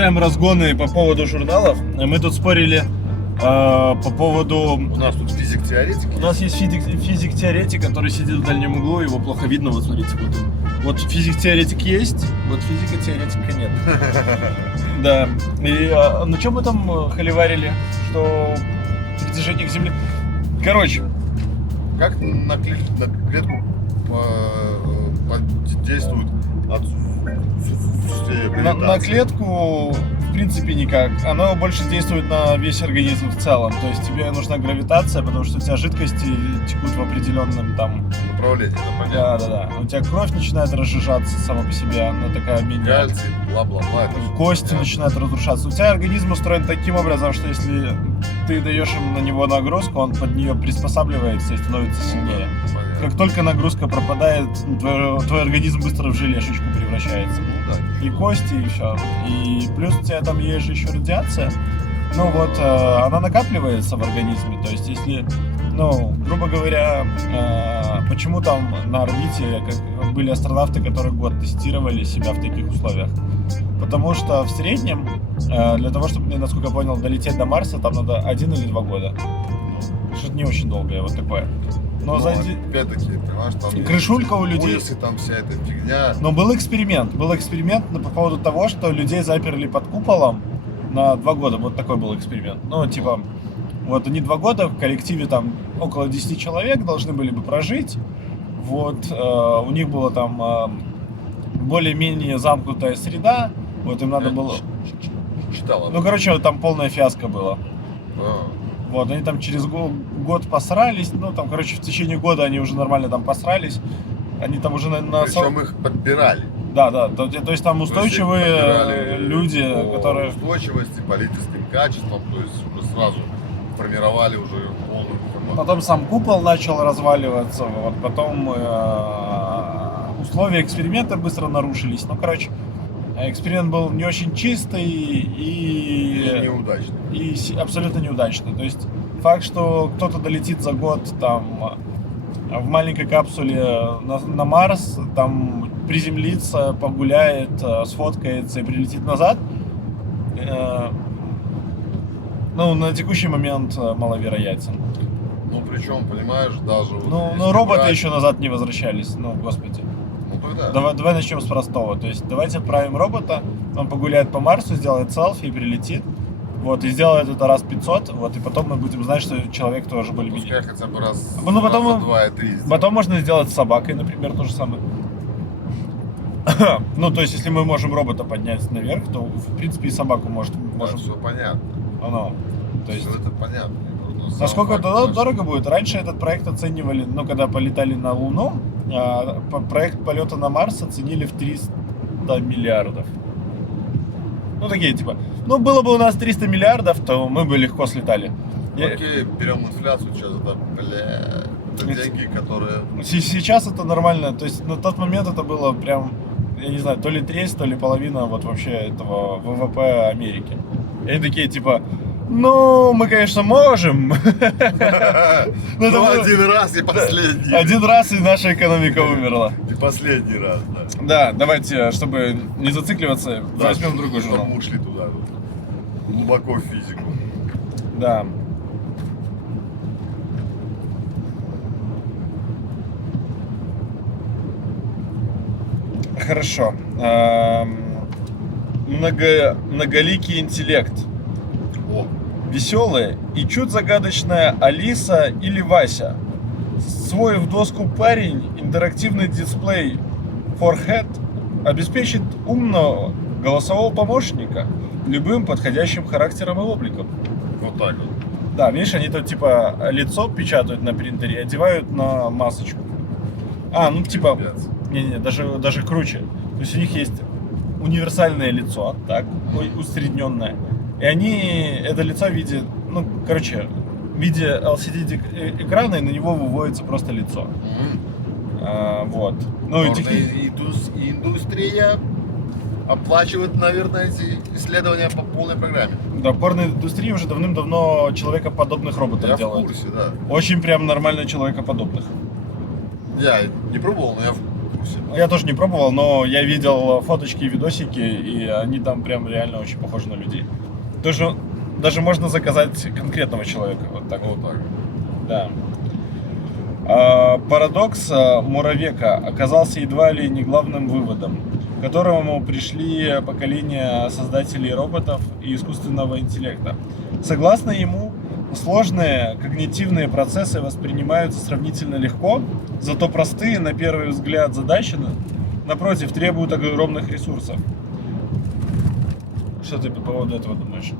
продолжаем разгоны по поводу журналов. Мы тут спорили по поводу... У нас тут физик-теоретик. У нас есть физик-теоретик, который сидит в дальнем углу, его плохо видно, вот смотрите, вот он. Вот физик-теоретик есть, вот физика-теоретика нет. Да. И на чем мы там холиварили? Что притяжение к Земле... Короче. Как на клетку действует отсутствие гравитации? На клетку, в принципе, никак. Оно больше действует на весь организм в целом. То есть тебе нужна гравитация, потому что у тебя жидкости текут в определенном там... направлении, понятно. Да. У тебя кровь начинает разжижаться сама по себе, она такая менее... Кальций, бла-бла-бла. Кости начинают разрушаться. У тебя организм устроен таким образом, что если ты даешь на него нагрузку, он под нее приспосабливается и становится сильнее. Как только нагрузка пропадает, твой организм быстро в желешечку превращается. И кости, и все. И плюс у тебя там есть же еще радиация. Ну вот, она накапливается в организме. То есть, если, ну, грубо говоря, почему там на орбите были астронавты, которые год тестировали себя в таких условиях? Потому что в среднем, для того, чтобы, насколько я понял, долететь до Марса, там надо 1 или 2 года. Что-то не очень долгое, вот такое. Но опять-таки, понимаешь, там крышулька у людей. Улицы, там вся эта фигня. Но был эксперимент по поводу того, что людей заперли под куполом на 2 года. Вот такой был эксперимент. Ну, типа, вот они 2 года в коллективе там около 10 человек должны были бы прожить. Вот, у них была там более-менее замкнутая среда. Вот им надо было... Читала. Ну, короче, там полная фиаско была. Вот, они там через год посрались, ну, там, короче, в течение года они уже нормально там посрались. Они там уже на... Причем их подбирали. Да, то есть там устойчивые люди, которые... Устойчивости, политическим качеством, то есть уже сразу формировали уже полную информацию. Потом сам купол начал разваливаться, вот, потом условия эксперимента быстро нарушились. Ну, короче, эксперимент был не очень чистый и неудачный. И абсолютно неудачный. То есть факт, что кто-то долетит за год там в маленькой капсуле на Марс, там приземлится, погуляет, сфоткается и прилетит назад, ну, на текущий момент маловероятен. Ну, причем, понимаешь, даже... Ну, роботы еще назад не возвращались, ну, господи. Да. Давай начнем с простого. То есть давайте отправим робота, он погуляет по Марсу, сделает селфи и прилетит. Вот, и сделает это раз 500, вот, и потом мы будем знать, что человек тоже более-менее. Пускай хотя бы раз, потом, 2 и 3. Потом можно сделать с собакой, например, то же самое. Ну, то есть, если мы можем робота поднять наверх, то, в принципе, и собаку можем. Все понятно. То есть, все это понятно. насколько это дорого будет? Раньше этот проект оценивали, ну, когда полетали на Луну, проект полета на Марс оценили в 300 миллиардов. Ну, такие, типа, ну, было бы у нас 300 миллиардов, то мы бы легко слетали. Окей, берем инфляцию сейчас, это деньги, которые... Сейчас это нормально, то есть на тот момент это было прям, я не знаю, то ли треть, то ли половина вот вообще этого ВВП Америки. И они такие, типа, ну, мы, конечно, можем. Ну, один раз и последний. Один раз, и наша экономика умерла. И последний раз, да. Да, давайте, чтобы не зацикливаться, возьмем другой журнал. Мы ушли туда, глубоко в физику. Да. Хорошо. Многоликий интеллект. О. Веселая и чуть загадочная Алиса или Вася. Свой в доску парень, интерактивный дисплей Forehead обеспечит умного голосового помощника любым подходящим характером и обликом. Вот так вот. Да, видишь, они тут типа лицо печатают на принтере и одевают на масочку. Ну типа, не, даже круче. То есть у них есть универсальное лицо, так, усредненное. И они это лицо в виде, ну, короче, в виде LCD экрана, и на него выводится просто лицо. Вот. Ну, индустрия оплачивает, наверное, эти исследования по полной программе. Да, порноиндустрия уже давным-давно человекоподобных роботов делает. Я в курсе, да. Очень прям нормально человекоподобных. Я не пробовал, но я допустим. Я тоже не пробовал, но я видел фоточки и видосики, и они там прям реально очень похожи на людей. Даже можно заказать конкретного человека, вот так. Вот так. Да. Парадокс Муравека оказался едва ли не главным выводом, к которому пришли поколения создателей роботов и искусственного интеллекта. Согласно ему, сложные когнитивные процессы воспринимаются сравнительно легко, зато простые, на первый взгляд, задачи, напротив, требуют огромных ресурсов. Что ты по поводу этого думаешь?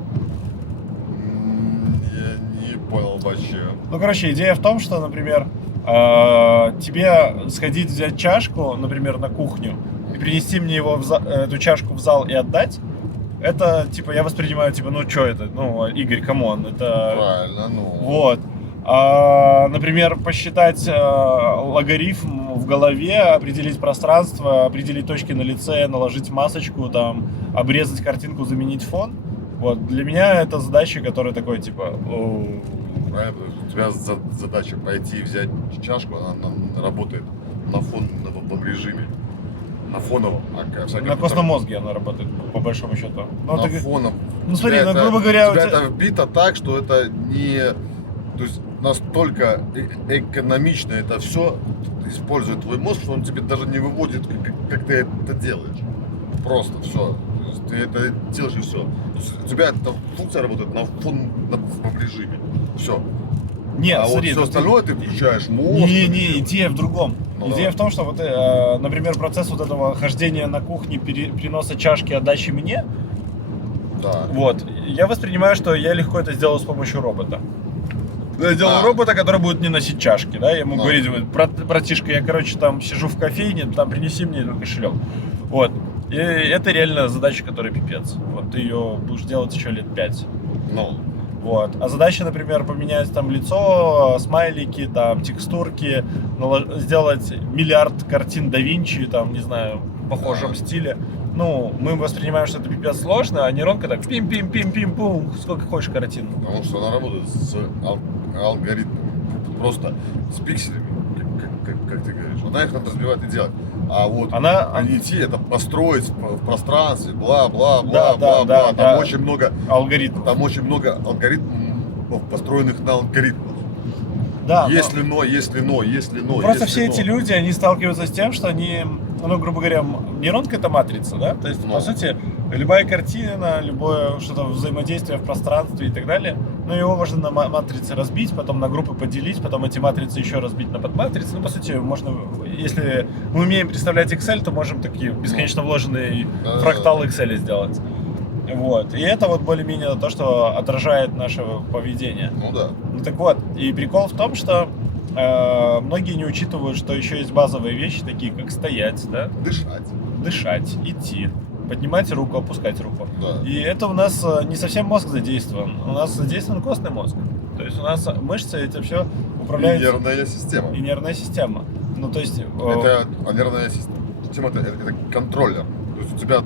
Я не понял вообще. Ну, короче, идея в том, что, например, тебе сходить взять чашку, например, на кухню, и принести мне эту чашку в зал и отдать, это, типа, я воспринимаю, типа, ну, что это? Ну, Игорь, камон, это... Правильно, ну. Вот. Например, посчитать логарифм в голове, определить пространство, определить точки на лице, наложить масочку, там, обрезать картинку, заменить фон. Вот. Для меня это задача, которая такой, типа... Правильно, у тебя задача пойти и взять чашку, она работает на фоновом режиме. На фоновом. На костном мозге она работает, по большому счету. Ну, на фоном. Ну смотри, ну, грубо говоря... У тебя это вбито так, что это не... То есть настолько экономично это все использует твой мозг, что он тебе даже не выводит, как ты это делаешь. Просто все. Ты это делаешь и все. У тебя эта функция работает на фоновом режиме. Все. Нет, а смотри, вот все остальное ты включаешь мозг. Не, идея в другом. Ну, идея давай. в том, что вот, например, процесс вот этого хождения на кухне, переноса чашки, отдачи мне, Да. вот, я воспринимаю, что я легко это сделаю с помощью робота. Я делаю робота, который будет не носить чашки, да, я ему говорить, братишка, я, короче, там сижу в кофейне, там принеси мне этот кошелек. Вот. И это реально задача, которая пипец. Вот ты ее будешь делать еще лет 5. Ну. Вот. А задача, например, поменять там лицо, смайлики, там, текстурки, сделать миллиард картин да Винчи, там, не знаю, в похожем стиле. Ну, мы воспринимаем, что это пипец сложно, а нейронка так пим-пим-пим-пим-пум, сколько хочешь картин. Потому что она работает с алгоритмами, просто с пикселями, как ты говоришь. Она их надо разбивать и делать. А вот идти, это построить в пространстве, бла-бла-бла-бла-бла. Там очень много алгоритмов. Там очень много алгоритмов, построенных на алгоритмах. Да, если но. Просто все эти люди, они сталкиваются с тем, что они, ну, грубо говоря, нейронка — это матрица, да? То есть, по сути, любая картина, любое что-то взаимодействие в пространстве и так далее, ну, его можно на матрице разбить, потом на группы поделить, потом эти матрицы еще разбить на подматрицы. Ну, по сути, можно, если мы умеем представлять Excel, то можем такие бесконечно вложенные фракталы Excel сделать. Вот. И это вот более-менее то, что отражает наше поведение. Ну да. Ну так вот, и прикол в том, что многие не учитывают, что еще есть базовые вещи, такие как стоять, да? Дышать, идти, поднимать руку, опускать руку. Да. И это у нас не совсем мозг задействован, у нас задействован костный мозг. То есть у нас мышцы, это все управляют... И нервная система. И нервная система. Ну то есть... Это нервная система, это контроллер. То есть у тебя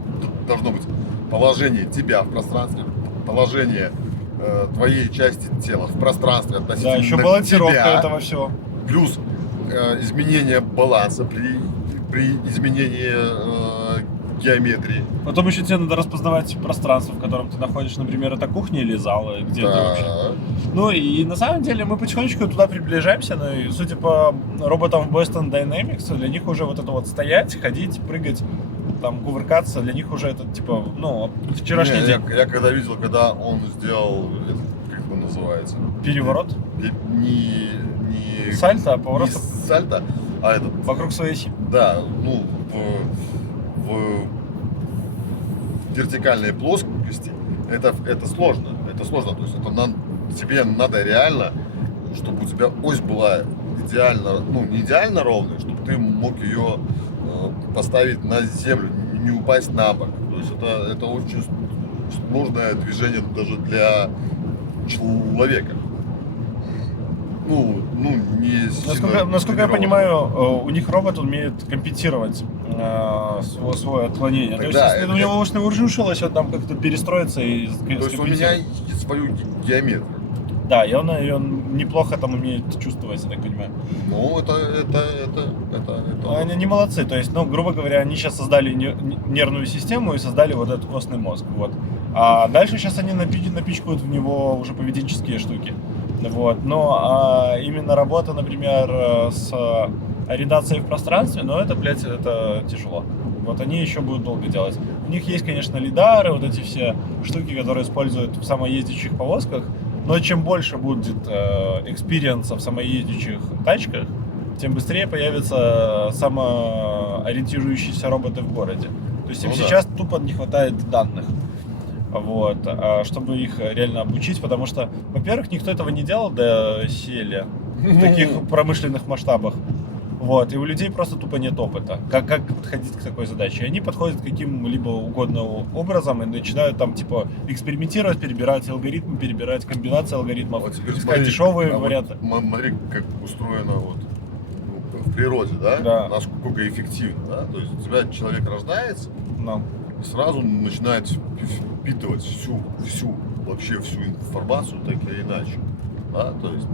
должно быть положение тебя в пространстве, положение твоей части тела в пространстве относительно да, еще балансировка тебя, этого всего. Плюс изменение баланса при изменении геометрии. Потом еще тебе надо распознавать пространство, в котором ты находишься, например, это кухня или зал, где ты вообще. Ну и на самом деле мы потихонечку туда приближаемся, но и, судя по роботам в Boston Dynamics, для них уже вот это вот стоять, ходить, прыгать, там, кувыркаться, для них уже это, типа, ну, вчерашний день. Я когда видел, когда он сделал, как это называется? Переворот? Не сальто, а поворот? Не сальто, а этот... Вокруг своей оси. Да, ну, в вертикальной плоскости это сложно. Это сложно, то есть тебе надо реально, чтобы у тебя ось была идеально, ну, не идеально ровная, чтобы ты мог ее поставить на землю, не упасть на бок. То есть это очень сложное движение даже для человека. Ну не насколько я понимаю, у них робот умеет компенсировать свое отклонение. Тогда то есть, если у него уж нарушилось, он там как-то перестроится и... То есть у меня есть свою геометрию. Да, и он неплохо там умеют чувствовать, я так понимаю. Ну, это. Они молодцы, то есть, ну, грубо говоря, они сейчас создали нервную систему и создали вот этот костный мозг, вот. А дальше сейчас они напичкают в него уже поведенческие штуки, вот. Но именно работа, например, с ориентацией в пространстве, но это, блядь, это тяжело. Вот они еще будут долго делать. У них есть, конечно, лидары, вот эти все штуки, которые используют в самоездящих повозках, но чем больше будет экспириенса в самоездящих тачках, тем быстрее появятся самоориентирующиеся роботы в городе. То есть им сейчас тупо не хватает данных, вот, чтобы их реально обучить, потому что, во-первых, никто этого не делал доселе в таких промышленных масштабах. Вот, и у людей просто тупо нет опыта, как подходить к такой задаче. И они подходят каким-либо угодно образом и начинают там, типа, экспериментировать, перебирать алгоритмы, перебирать комбинации алгоритмов, Вот теперь искать смотри, дешевые варианты. Вот, смотри, как устроено вот в природе, да? Да. Насколько эффективно, да? То есть у тебя человек рождается, Ну, и сразу начинает впитывать вообще всю информацию, так или иначе, да? То есть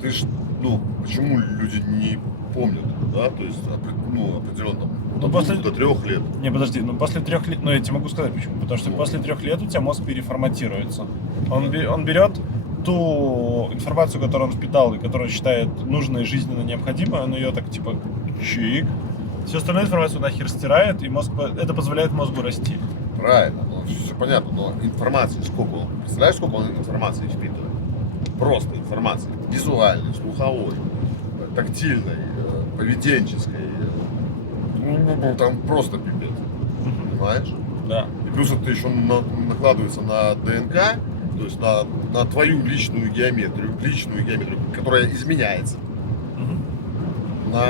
ты ж, ну, почему люди не помнят, да? То есть, определенно, там, Ну, после- до 3 лет. не, подожди, ну после 3 лет, ну я тебе могу сказать почему, потому что после 3 лет у тебя мозг переформатируется. Он берет ту информацию, которую он впитал и которую он считает нужной, жизненно необходимой, он ее так типа чик, всю остальную информацию нахер стирает, и мозг, это позволяет мозгу расти. Правильно, все понятно, но информации сколько он, представляешь, сколько он информации впитывает? Просто информации, визуальной, слуховой, тактильной, поведенческой, там просто пипец, понимаешь? Да. И плюс это еще накладывается на ДНК, то есть на твою личную геометрию, которая изменяется, на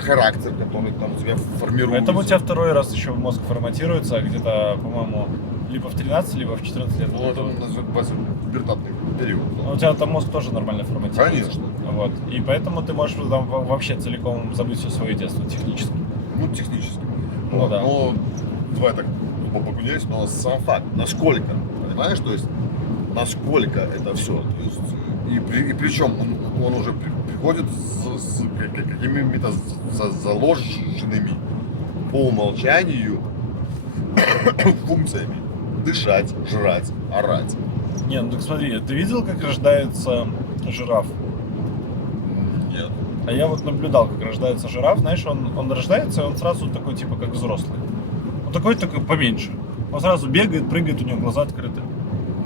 характер, который там у тебя формируется. Поэтому у тебя второй раз еще мозг форматируется, где-то, по-моему, либо в 13, либо в 14 лет. Ну, это называется пубертатный период. Но у тебя там мозг тоже нормально форматируется. Конечно. Вот. И поэтому ты можешь там вообще целиком забыть все свое детство технически. Ну, технически. Ну, Вот. да. Но, давай так погуляюсь, но сам факт, насколько, понимаешь, то есть, насколько это все, то есть, и причем он уже приходит с какими-то заложенными по умолчанию функциями: дышать, жрать, орать. Не, ну так смотри, ты видел, как рождается жираф? Нет. А я вот наблюдал, как рождается жираф. Знаешь, он рождается, и он сразу такой, типа, как взрослый. Он такой поменьше. Он сразу бегает, прыгает, у него глаза открыты.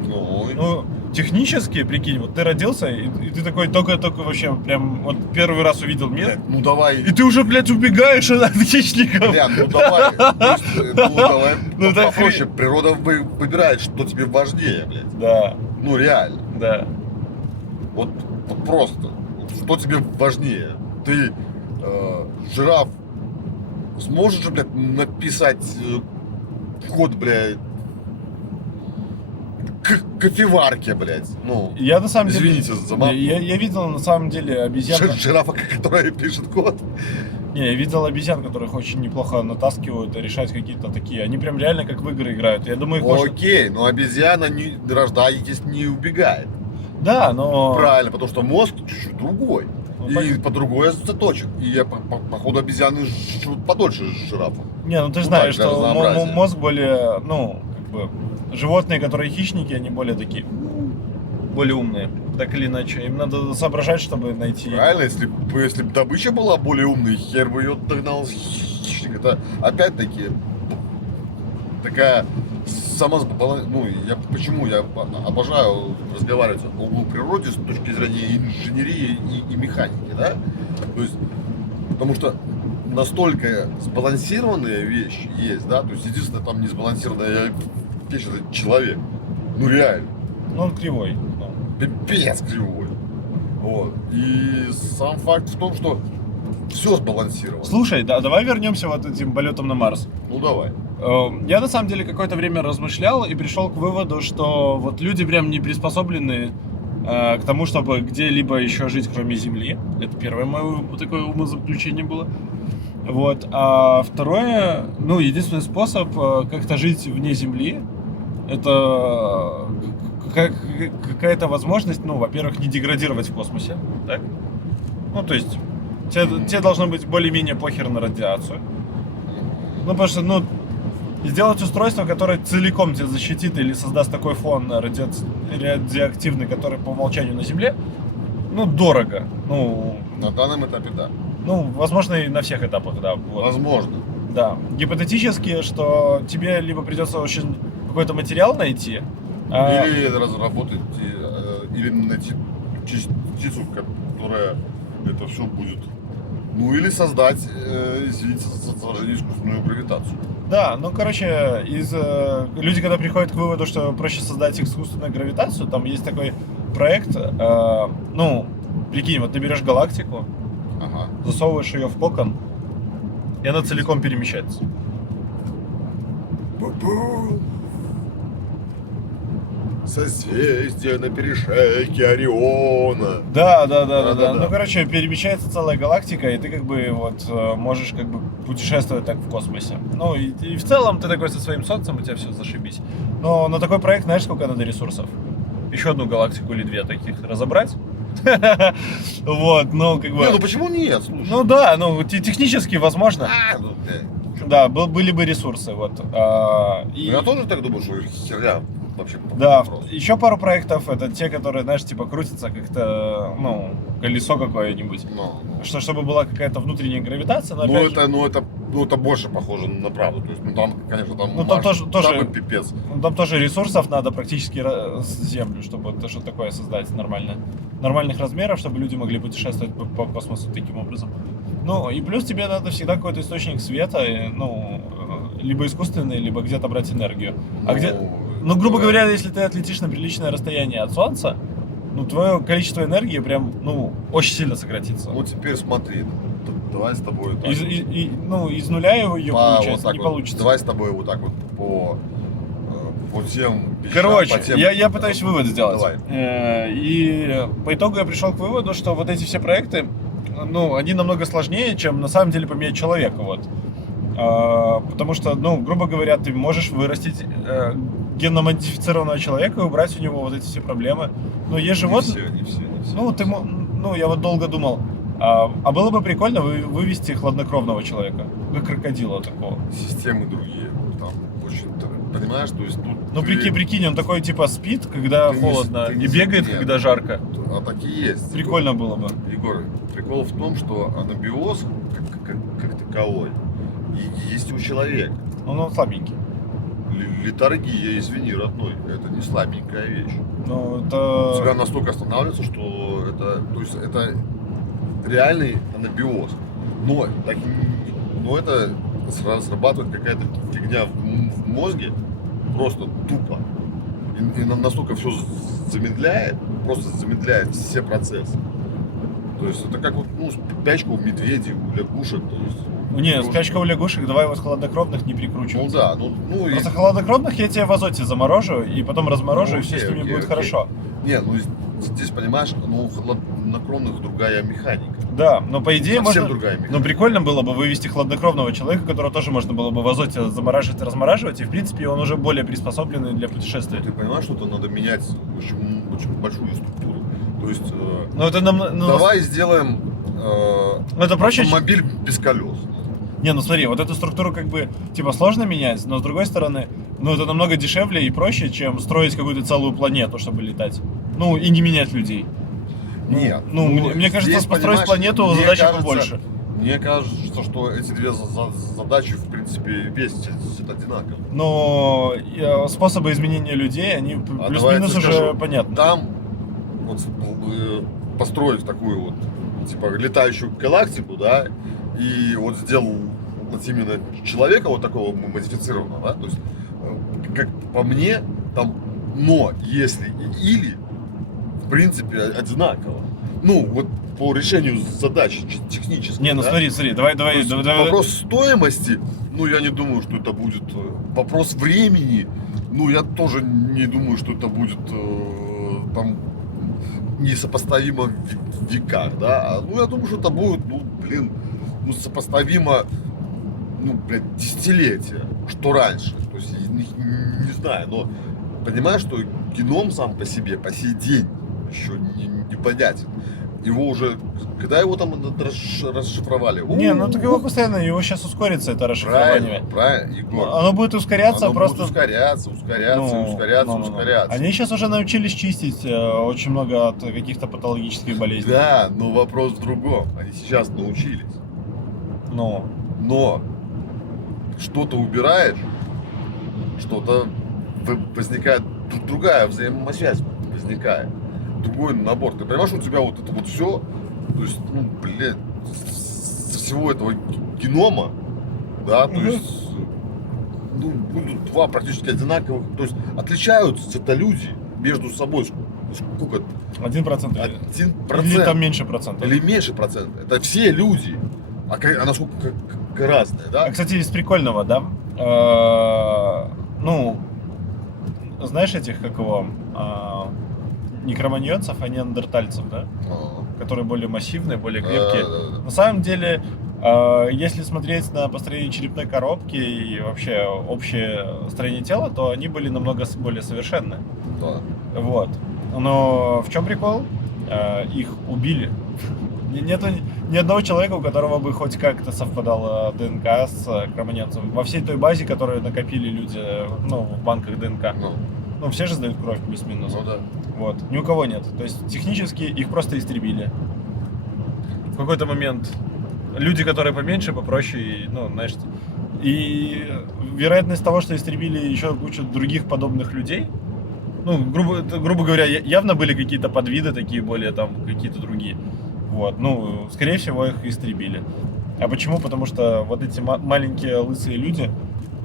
Ну, технически, прикинь, вот ты родился, и ты такой только вообще прям вот первый раз увидел мир. Блядь, ну давай. И ты уже, блядь, убегаешь от хищников. Блядь, ну давай. То есть, давай Ну, так попроще. Природа выбирает, что тебе важнее, блядь. Да, Ну реально. да. Вот просто. Что тебе важнее? Ты, жираф, сможешь же, блядь, написать код, блядь, к кофеварке, блядь? Ну, Я на самом деле... извините за мат. Я видел на самом деле обезьян... Жирафа, которая пишет код. Не, я видел обезьян, которых очень неплохо натаскивают и решать какие-то такие. Они прям реально как в игры играют. Я думаю, их можно... Окей, но обезьяна, рождаясь, не убегает. Да, но... Правильно, потому что мозг чуть-чуть другой. Ну, И понятно. по-другому заточен. И походу обезьяны живут подольше жирафа. Не, ну ты Ну, знаешь, так, для что разнообразия. мозг более, ну, как бы, животные, которые хищники, они более такие, более умные, так или иначе. Им надо соображать, чтобы найти... Правильно, если бы добыча была более умной, хер бы ее догнал хищник. Это опять-таки такая почему я обожаю разговаривать о природе с точки зрения инженерии и механики, да? То есть, потому что настолько сбалансированная вещь есть, да? То есть единственное там не сбалансированная вещь — это человек. Ну реально. Ну, он кривой. Ну. Пипец кривой. Вот. И сам факт в том, что все сбалансировано. Слушай, да, давай вернемся вот этим полетом на Марс. Ну давай. Я на самом деле какое-то время размышлял и пришел к выводу, что вот люди прям не приспособлены к тому, чтобы где-либо еще жить, кроме Земли. Это первое мое такое умозаключение было. Вот. А второе, ну, единственный способ как-то жить вне Земли, это какая-то возможность, ну, во-первых, не деградировать в космосе, так? Ну, то есть, тебе должно быть более-менее похер на радиацию. Ну, потому что, ну, сделать устройство, которое целиком тебя защитит или создаст такой фон радиоактивный, который по умолчанию на Земле, ну, дорого. Ну, На данном этапе, да. ну, возможно, и на всех этапах, да. Вот. Возможно. Да. Гипотетически, что тебе либо придется очень какой-то материал найти, Или разработать, или найти частицу, которая это все будет. Ну, или создать, извините за сложение, искусственную гравитацию. да, ну, короче, люди, когда приходят к выводу, что проще создать искусственную гравитацию, там есть такой проект, ну, прикинь, вот ты берешь галактику, Ага. засовываешь ее в кокон, и она целиком перемещается. Созвездие на перешейке Ориона. Да. Да-да-да. Ну, короче, перемещается целая галактика, и ты как бы вот можешь как бы путешествовать так в космосе. Ну, и в целом ты такой со своим солнцем, у тебя все зашибись. Но на такой проект, знаешь, сколько надо ресурсов? Еще одну галактику или две таких разобрать. Вот, ну, как бы... Не, ну почему нет, слушай. Ну да, ну, технически возможно. Ну, блядь. Да, были бы ресурсы, вот. Я тоже так думаю, что херня вообще. Да, вопрос. еще пару проектов, это те, которые, знаешь, типа крутятся как-то, ну, колесо какое-нибудь. Ну. Чтобы была какая-то внутренняя гравитация, но Ну опять же, это больше похоже на правду. То есть, ну там, конечно, там, Ну, там Марс, тоже- там и пипец. ну, там тоже ресурсов надо практически с Землю, чтобы это что такое создать нормальных размеров, чтобы люди могли путешествовать по космосу таким образом. Ну, и плюс тебе надо всегда какой-то источник света, ну, либо искусственный, либо где-то брать энергию. Ну, грубо говоря, если ты отлетишь на приличное расстояние от Солнца, ну, твое количество энергии прям, ну, очень сильно сократится. Ну теперь смотри, давай с тобой так, Из нуля ее получается вот так не вот, получится. давай с тобой вот так вот по тем вещам, Короче, по тем- я пытаюсь вывод сделать. Давай. И по итогу я пришел к выводу, что вот эти все проекты, ну, они намного сложнее, чем на самом деле поменять человека, вот. Потому что, ну, грубо говоря, ты можешь вырастить генно-модифицированного человека и убрать у него вот эти все проблемы. Но есть животные... Не все. Ну, я вот долго думал, а было бы прикольно вывести хладнокровного человека, как крокодила такого. Системы другие, там очень, понимаешь, то есть тут. Ну, прикинь, он такой типа спит, когда Ты не- холодно, ты и не- бегает, нет. когда жарко. А такие есть. Прикольно было бы. Егор, прикол в том, что анабиоз как таковой есть у человека. Он слабенький. Литургия, извини, родной, это не слабенькая вещь. Ну, Тебя это... настолько останавливается, что это реальный анабиоз. Но это срабатывает какая-то фигня в мозге, просто тупо. И настолько все просто замедляет все процессы. То есть это как вот, ну, спячка у медведей, у лягушек. То есть, Не, тоже- спячка у лягушек, давай вот хладнокровных не Ну прикручивать. да, и- Просто хладнокровных я тебе в азоте заморожу, и потом разморожу, Ну, и все с ними окей, будет окей. хорошо. Не, ну здесь, понимаешь, ну у хладнокровных другая механика. Да, но по идее Совсем можно... другая механика. Ну, прикольно было бы вывести хладнокровного человека, которого тоже можно было бы в азоте замораживать и размораживать, и, в принципе, он уже более приспособленный для путешествия. Ты понимаешь, что это надо менять очень большую структуру. То есть Но это нам... ну, давай сделаем ну, это проще... автомобиль без колес. Не, ну смотри, вот эту структуру как бы, типа, сложно менять, но с другой стороны, ну, это намного дешевле и проще, чем строить какую-то целую планету, чтобы летать. Ну, и не менять людей. Ну, Нет. Ну, мне кажется, здесь, построить понимаешь, планету мне задача кажется, побольше. Мне кажется, что эти две задачи, в принципе, весят одинаково. Но способы изменения людей, они А плюс-минус давай я тебе уже скажу, понятны. Там вот построить такую вот, типа, летающую галактику, да, и вот сделал вот именно человека вот такого модифицированного, да, то есть, как по мне, там, но, если и или, в принципе, одинаково. Ну, вот по решению задач технических. Не, ну да. смотри, давай. То есть вопрос стоимости, ну, я не думаю, что это будет вопрос времени, ну, я тоже не думаю, что это будет там несопоставимо в веках, да. Ну, я думаю, что это будет, сопоставимо, десятилетия, что раньше. То есть, не знаю, но понимаешь, что геном сам по себе, по сей день, еще непонятен. Его уже, когда его там расшифровали? Не, ну так его постоянно, его сейчас ускорится, это расшифрование. Правильно, Егор. Оно будет ускоряться, Оно просто... будет ускоряться. Они сейчас уже научились чистить очень много от каких-то патологических болезней. Да, но вопрос в другом. Они сейчас научились. Но что-то убираешь, что-то возникает, другая взаимосвязь возникает. Другой набор. Ты понимаешь, у тебя вот это вот все, то есть, ну, блядь, со всего этого генома, да, то есть, ну, будут два практически одинаковых, то есть, отличаются это люди между собой. Сколько? 1%. 1%. Или там меньше процентов. Или меньше процентов. Это все люди. А насколько разные, да? А, кстати, из прикольного, да? Ну, знаешь этих, как его, не кроманьонцев, а неандертальцев, да? Которые более массивные, более крепкие. Да. На самом деле, если смотреть на построение черепной коробки и вообще общее строение тела, то они были намного более совершенны. Да. Вот. Но в чем прикол? Их убили. Нету ни одного человека, у которого бы хоть как-то совпадала ДНК с кроманьонцем. Во всей той базе, которую накопили люди, ну, в банках ДНК. Ну, все же сдают кровь плюс-минус. Ну да. Вот. Ни у кого нет. То есть технически их просто истребили. В какой-то момент люди, которые поменьше, попроще, ну, знаешь, и вероятность того, что истребили еще кучу других подобных людей, ну, грубо говоря, явно были какие-то подвиды такие, более там какие-то другие. Вот, ну, скорее всего, их истребили. А почему? Потому что вот эти маленькие лысые люди,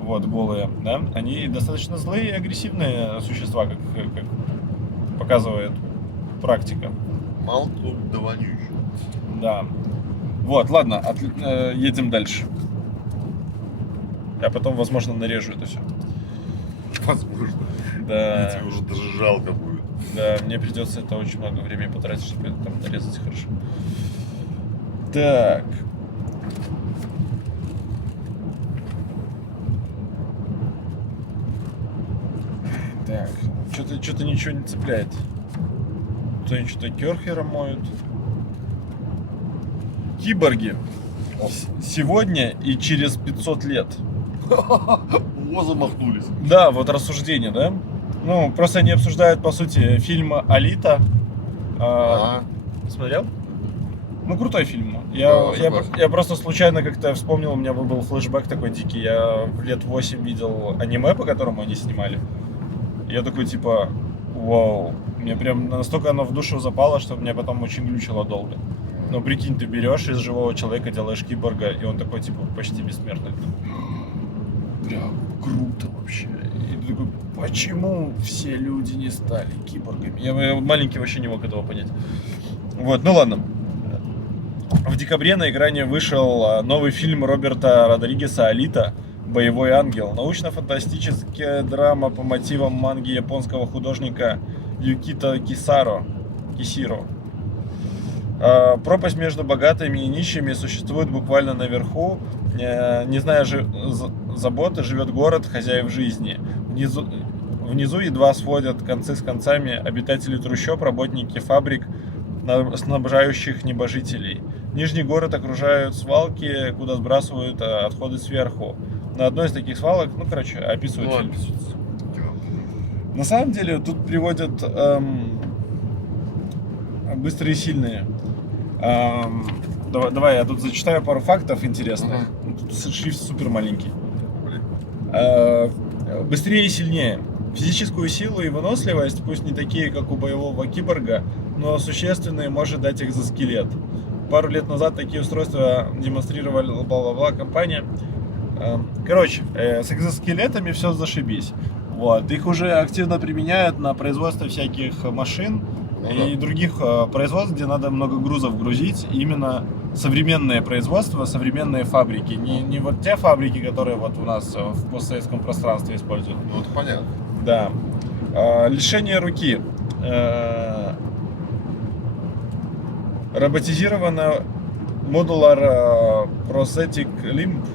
вот, голые, да, они достаточно злые и агрессивные существа, как показывает практика. Мало кто да вонючий. Да. Вот, ладно, едем дальше. Я потом, возможно, нарежу это все. Возможно. Да. Тебе уже даже жалко будет. Да, мне придется это очень много времени потратить, чтобы это там нарезать хорошо. Так. Так, что-то ничего не цепляет. То они что-то керхером моют. Киборги. Сегодня и через 500 лет. О, замахнулись. Да, вот рассуждение, да? Ну, просто они обсуждают, по сути, фильм «Алита». Смотрел? Ну, крутой фильм. Я просто случайно как-то вспомнил, у меня был флешбэк такой дикий. Я в лет 8 видел аниме, по которому они снимали. Я такой, типа, вау. Мне прям настолько оно в душу запало, что мне потом очень глючило долго. Но прикинь, ты берешь из живого человека, делаешь киборга, и он такой, типа, почти бессмертный. Прям круто вообще. И ты такой, почему все люди не стали киборгами? Я маленький вообще не мог этого понять. Вот, ну ладно. В декабре на экране вышел новый фильм Роберта Родригеса «Алита. Боевой ангел». Научно-фантастическая драма по мотивам манги японского художника Юкита Кисиро. Пропасть между богатыми и нищими существует буквально наверху. Не зная заботы, живет город хозяев жизни. Внизу едва сводят концы с концами обитатели трущоб, работники фабрик, снабжающих небожителей. Нижний город окружают свалки, куда сбрасывают отходы сверху. На одной из таких свалок, описывают фильм. На самом деле тут приводят быстрые и сильные. Давай, я тут зачитаю пару фактов интересных. Тут шрифт супер маленький. Быстрее и сильнее. Физическую силу и выносливость, пусть не такие, как у боевого киборга, но существенные может дать экзоскелет. Пару лет назад такие устройства демонстрировали бла-бла-бла компания. Короче, с экзоскелетами все зашибись. Вот. Их уже активно применяют на производство всяких машин и других производств, где надо много грузов грузить. Именно современное производство, современные фабрики. Не вот те фабрики, которые вот у нас в постсоветском пространстве используют. Ну, это понятно. Да. Лишение руки. Роботизированная Modular Prosthetic Limb,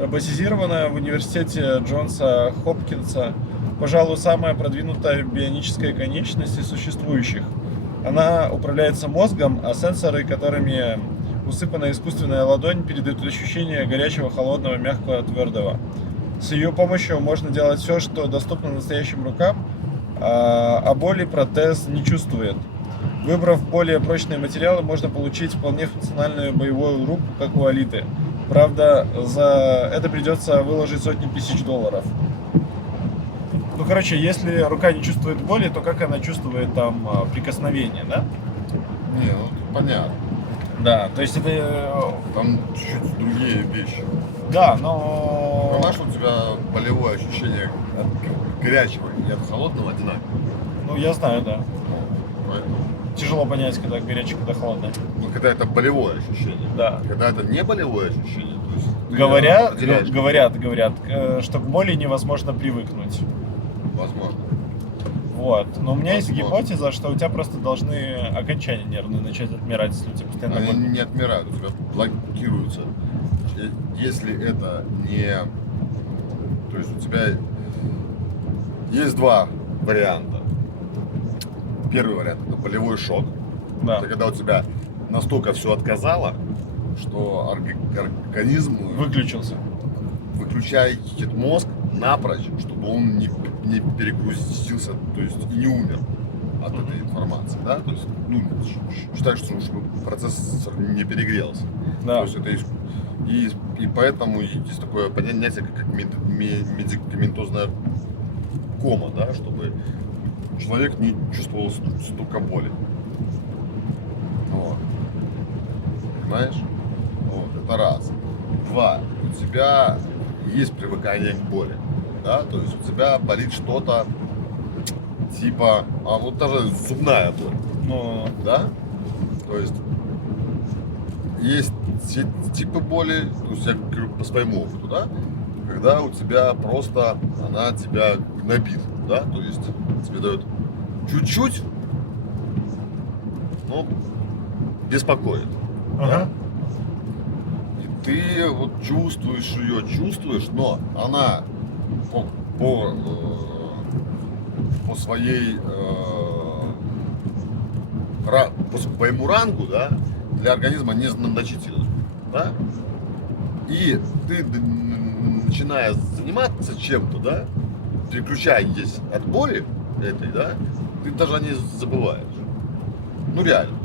роботизированная в университете Джонса Хопкинса пожалуй, самая продвинутая бионическая конечность из существующих. Она управляется мозгом, а сенсоры, которыми усыпана искусственная ладонь, передают ощущение горячего, холодного, мягкого, твердого. С ее помощью можно делать все, что доступно настоящим рукам, а боли протез не чувствует. Выбрав более прочные материалы, можно получить вполне функциональную боевую руку, как у Алиты. Правда, за это придется выложить сотни тысяч долларов. Ну, короче, если рука не чувствует боли, то как она чувствует там прикосновение, да? Не, ну понятно. Да, то есть это... Там чуть-чуть другие вещи. Да, но... Понимаешь, у тебя болевое ощущение от горячего и от холодного одинаково. Ну, я знаю, да. Поэтому, Тяжело понять, когда горячее, когда холодное. ну, когда это болевое ощущение. Да. Когда это не болевое ощущение, то есть ты определяешь, Говорят, что к боли невозможно привыкнуть. возможно. Вот. Но у меня есть Возможно. гипотеза, что у тебя просто должны окончания нервные начать отмирать, если у тебя постоянно Они боль. не отмирают, у тебя блокируются. Если это не... То есть у тебя есть два варианта. Первый вариант – это болевой шок. Да. Это когда у тебя настолько все отказало, что организм Выключился. выключает мозг напрочь, чтобы он не перегрузился, то есть и не умер от этой информации, да, то есть, ну, считай, что чтобы процесс не перегрелся. Да. То есть это и поэтому есть такое понятие, как медикаментозная кома, да, чтобы человек не чувствовал стука боли. Вот. Понимаешь? Вот, это раз. Два. У тебя есть привыкание к боли. Да? То есть у тебя болит что-то типа, а вот даже зубная боль. Ну, Да? То есть типы боли, то есть я говорю по своему опыту, да? Когда у тебя просто она тебя гнобит, да? То есть тебе дает чуть-чуть, но беспокоит. ага. И ты вот чувствуешь, но она по своей по своему рангу, да, для организма незначительна, да? И ты, начиная заниматься чем-то, да, переключаясь от боли этой, да, ты даже о ней забываешь. Ну реально.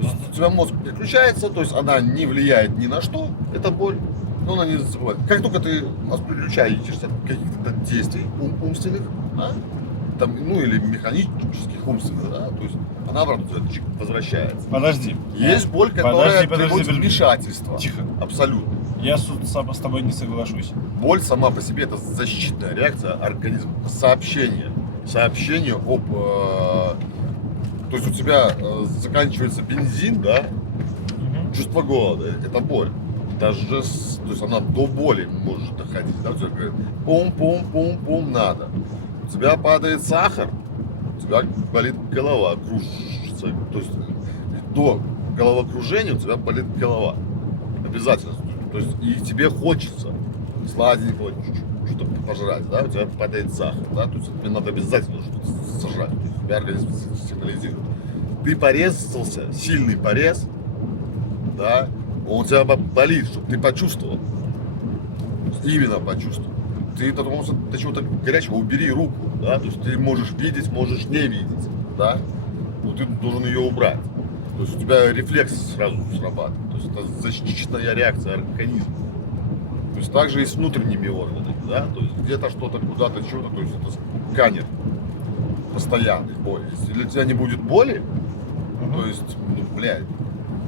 То есть у тебя мозг переключается, то есть она не влияет ни на что, эта боль, но она не забывает. Как только ты отключаешься от каких-то действий умственных, да, там, ну или механических умственных, да, то есть она обратно у тебя возвращается. Подожди. Есть боль, которая требует подожди. вмешательства. Тихо. Абсолютно. Я с тобой не соглашусь. Боль сама по себе это защитная реакция организма. Сообщение об... то есть у тебя заканчивается бензин, да, чувство голода, это боль. Даже, то есть она до боли может доходить, да, у тебя говорит, пум-пум-пум-пум надо. У тебя падает сахар, у тебя болит голова, кружится, то есть до головокружения у тебя болит голова. Обязательно. То есть и тебе хочется сладенького что-то пожрать, да, у тебя падает сахар, да, то есть тебе надо обязательно что-то сожрать, то есть тебя организм сигнализирует. Ты порезался, сильный порез, да, он у тебя болит, чтобы ты почувствовал, именно почувствовал. Ты до чего-то горячего убери руку, да, то есть ты можешь видеть, можешь не видеть, да, но ты должен ее убрать. То есть у тебя рефлекс сразу срабатывает, то есть это защитная реакция организма. То есть также и с внутренними органами, да, то есть где-то что-то, куда-то, что-то, то есть это сканер постоянной боли. Если для тебя не будет боли, то есть, ну, блядь,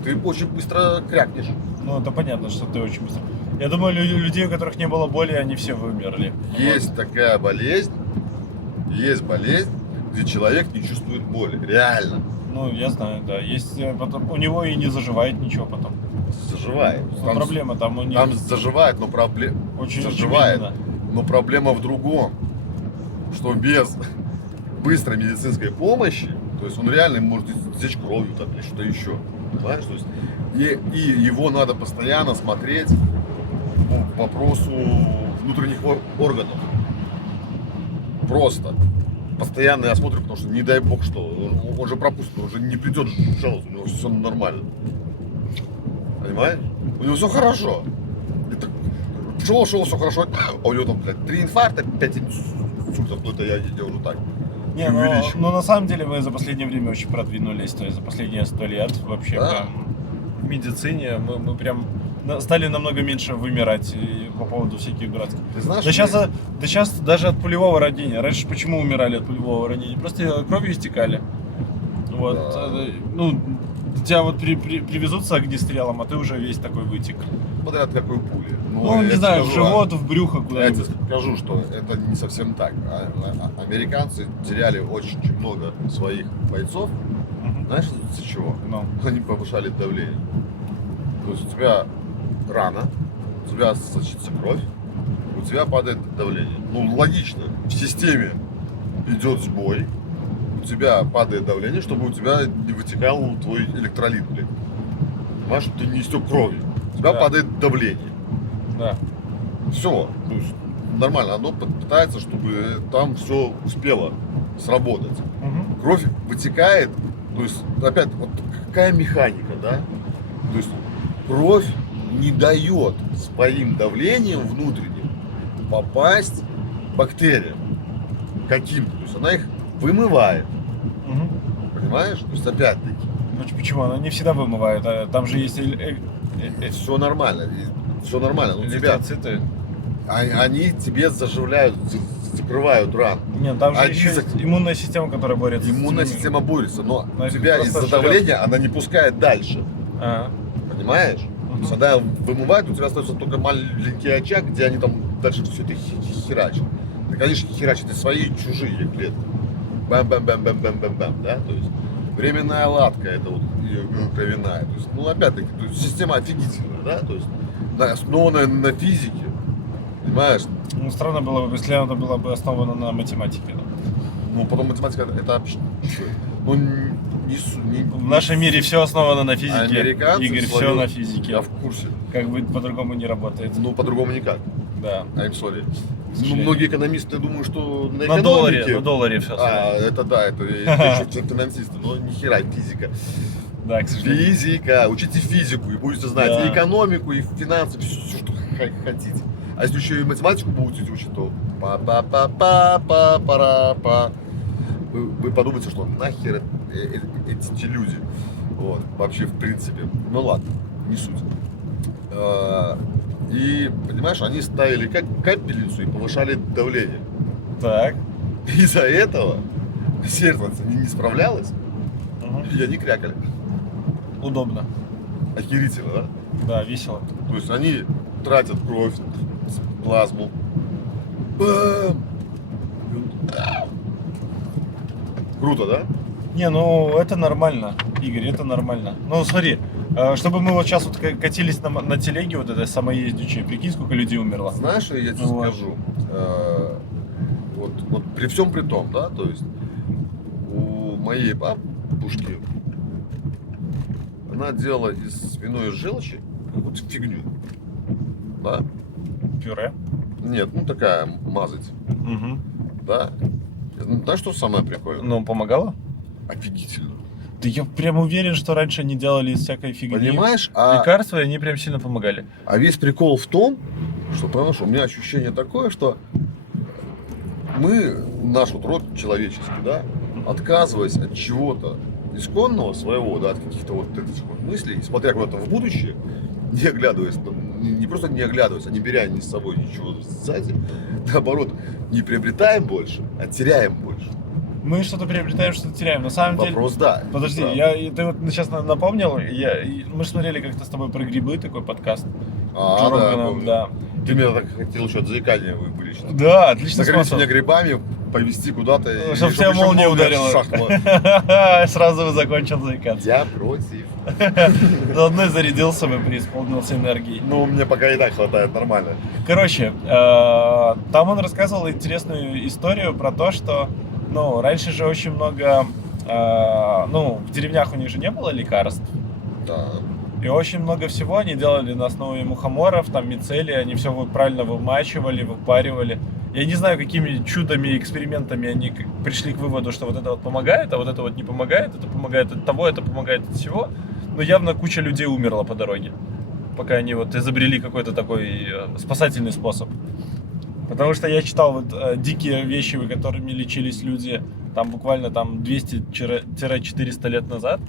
ты очень быстро крякнешь. Ну, это понятно, что ты очень быстро. Я думаю, людей, у которых не было боли, они все вымерли. Есть такая болезнь, где человек не чувствует боли, реально. Ну, я знаю, да. Есть потом, у него и не заживает ничего потом. Заживает. Ну, проблема там у них Там заживает, но очень заживает, медленно. но проблема в другом, что без быстрой медицинской помощи, то есть он реально может течь кровью там, или что-то еще, понимаешь? То есть, и его надо постоянно смотреть по вопросу внутренних органов. просто постоянные осмотры, потому что не дай бог что, он же пропустит, он же не придет жаловаться, у него все нормально. Понимаешь? У него все хорошо. Шел, все хорошо, а у него там, блядь, 3 инфаркта, 5 инсультов, ну это я уже так. Не, но на самом деле мы за последнее время очень продвинулись, то есть за последние 100 лет вообще Да. прям в медицине мы прям стали намного меньше вымирать и по поводу всяких дурацких. Ты знаешь, Да сейчас даже от пулевого ранения. Раньше почему умирали от пулевого ранения? Просто кровью истекали. Вот. Да. Ну, тебя вот привезут с огнестрелом, а ты уже весь такой вытек. смотря от какой пули. Ну, я не знаю, в скажу, живот, в брюхо Я куда-нибудь. тебе скажу, что это не совсем так. Американцы теряли очень много своих бойцов. Мгм. Знаешь, из-за чего? Ну. Они повышали давление. То есть у тебя рана, у тебя сочится кровь, у тебя падает давление. Ну, логично. В системе идет сбой, у тебя падает давление, чтобы у тебя не вытекал твой электролит, блин. Понимаешь, ты не истек кровью. У тебя Да. падает давление. Да. Все, то есть нормально, оно пытается, чтобы там все успело сработать. Мгм. Кровь вытекает, то есть опять вот какая механика, да? То есть кровь не дает своим давлением внутренним попасть бактериям каким-то, то есть она их вымывает, Мгм. понимаешь? То есть опять-таки Ну, почему? Она не всегда вымывает. Там же есть все нормально, все нормально, но тебя, эритроциты. они тебе заживляют, закрывают рану. Нет, там же Они еще есть иммунная система, которая борется Иммунная с этими. система борется, но Но это тебя просто из-за жрет. давления она не пускает дальше. А, Понимаешь? То есть она вымывает, у тебя остается только маленький очаг, где они там дальше все это херачат. Так они же херачат и свои, и чужие клетки. Бам-бам-бам-бам-бам-бам-бам, да? То есть временная латка, это вот ее кровяная. То есть, ну опять-таки, то есть, система офигительная, да? То есть основанная на физике. Понимаешь? ну, странно было бы, если она была бы основана на математике. Да. Ну, потом математика это вообще чё? Ну, В нашем мире все основано на физике. Американцы Игорь, все свою- на физике. Я в курсе. Как бы по-другому не работает. Ну, по-другому никак. Да. I'm sorry. Ну, сожалению. многие экономисты думают, что на На экономике... долларе все. Это да, это еще финансисты, но ни хера физика. Да, к сожалению. Физика, учите физику и будете знать Да. и экономику, и финансы, все, что хотите. А если еще и математику будете учить, то па-па-па-па-па-пара-па. Вы подумаете, что нахер эти люди. Вот, вообще, в принципе. Ну ладно, не суть. И, понимаешь, они ставили как капельницу и повышали давление. Так. Из-за этого сердце не справлялось, Мгм. и они крякали. Удобно. Охерительно, да? Да, весело. То есть они тратят кровь, плазму. Бам! Круто, да? Не, ну это нормально, Игорь, это нормально. Ну смотри, чтобы мы вот сейчас вот катились на телеге вот этой самоездячей, прикинь, сколько людей умерло. Знаешь, что я тебе Вот. скажу? Вот при всем при том, да, то есть у моей бабушки она делала из свиной желчи какую-то фигню. Да? Пюре. Нет, ну такая мазать. Угу. Да? Знаешь, что самое прикольное? Ну, помогало? Офигительно. Да я прям уверен, что раньше они делали из всякой фигни. Понимаешь? Лекарства, и они прям сильно помогали. А весь прикол в том, что, понимаешь, у меня ощущение такое, что мы, наш вот род человеческий, да, отказываясь от чего-то исконного своего, да, от каких-то вот этих вот мыслей, смотря куда-то в будущее, не оглядываясь, не просто не оглядываясь, а не беря ни с собой ничего сзади, наоборот, не приобретаем больше, а теряем больше. Мы что-то приобретаем, что-то теряем. На самом деле... Вопрос, да. Подожди, Да. ты вот сейчас напомнил, мы же смотрели как-то с тобой про грибы, такой подкаст. А, Джо да, Рогана, помню. да. Ты меня так хотел еще от заикания вылечить. Да, отлично Накрыть способ. меня грибами, повезти куда-то. и Чтоб тебя еще молния ударила. шахнула. Сразу закончил заикаться. Я против. Заодно и зарядился бы, преисполнился энергией. Ну, мне пока и так хватает нормально. Короче, там он рассказывал интересную историю про то, что, ну, раньше же очень много, ну, в деревнях у них же не было лекарств. Да. И очень много всего они делали на основе мухоморов, там мицелия, они все правильно вымачивали, выпаривали. И Я не знаю, какими чудами и экспериментами они пришли к выводу, что вот это вот помогает, а вот это вот не помогает, это помогает от того, это помогает от всего. Но явно куча людей умерла по дороге, пока они вот изобрели какой-то такой спасательный способ. Потому что я читал вот дикие вещи, которыми лечились люди там буквально там 200-400 лет назад.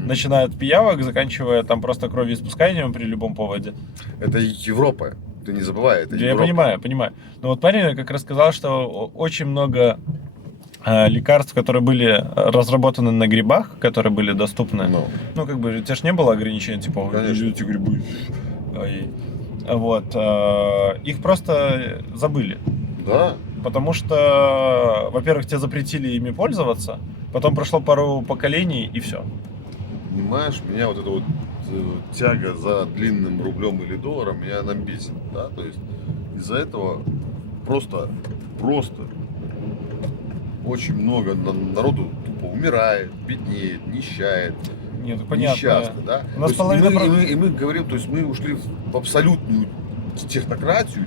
Начиная от пиявок, заканчивая там просто кровоиспусканием при любом поводе. Это Европа, ты не забывай, это Я Европа. понимаю. Но вот парень как рассказал, что очень много лекарств, которые были разработаны на грибах, которые были доступны. Ну, как бы, у тебя ж не было ограничений, типа, конечно, эти грибы. Вот. Их просто забыли. Да. Потому что, во-первых, тебе запретили ими пользоваться, потом прошло пару поколений, и все. Понимаешь, меня вот эта вот тяга за длинным рублем или долларом, меня она бесит, да, то есть из-за этого просто очень много народу тупо умирает, беднеет, нищает, Нет, понятно. несчастный, да. У нас То есть половина и мы говорим, то есть мы ушли в абсолютную технократию,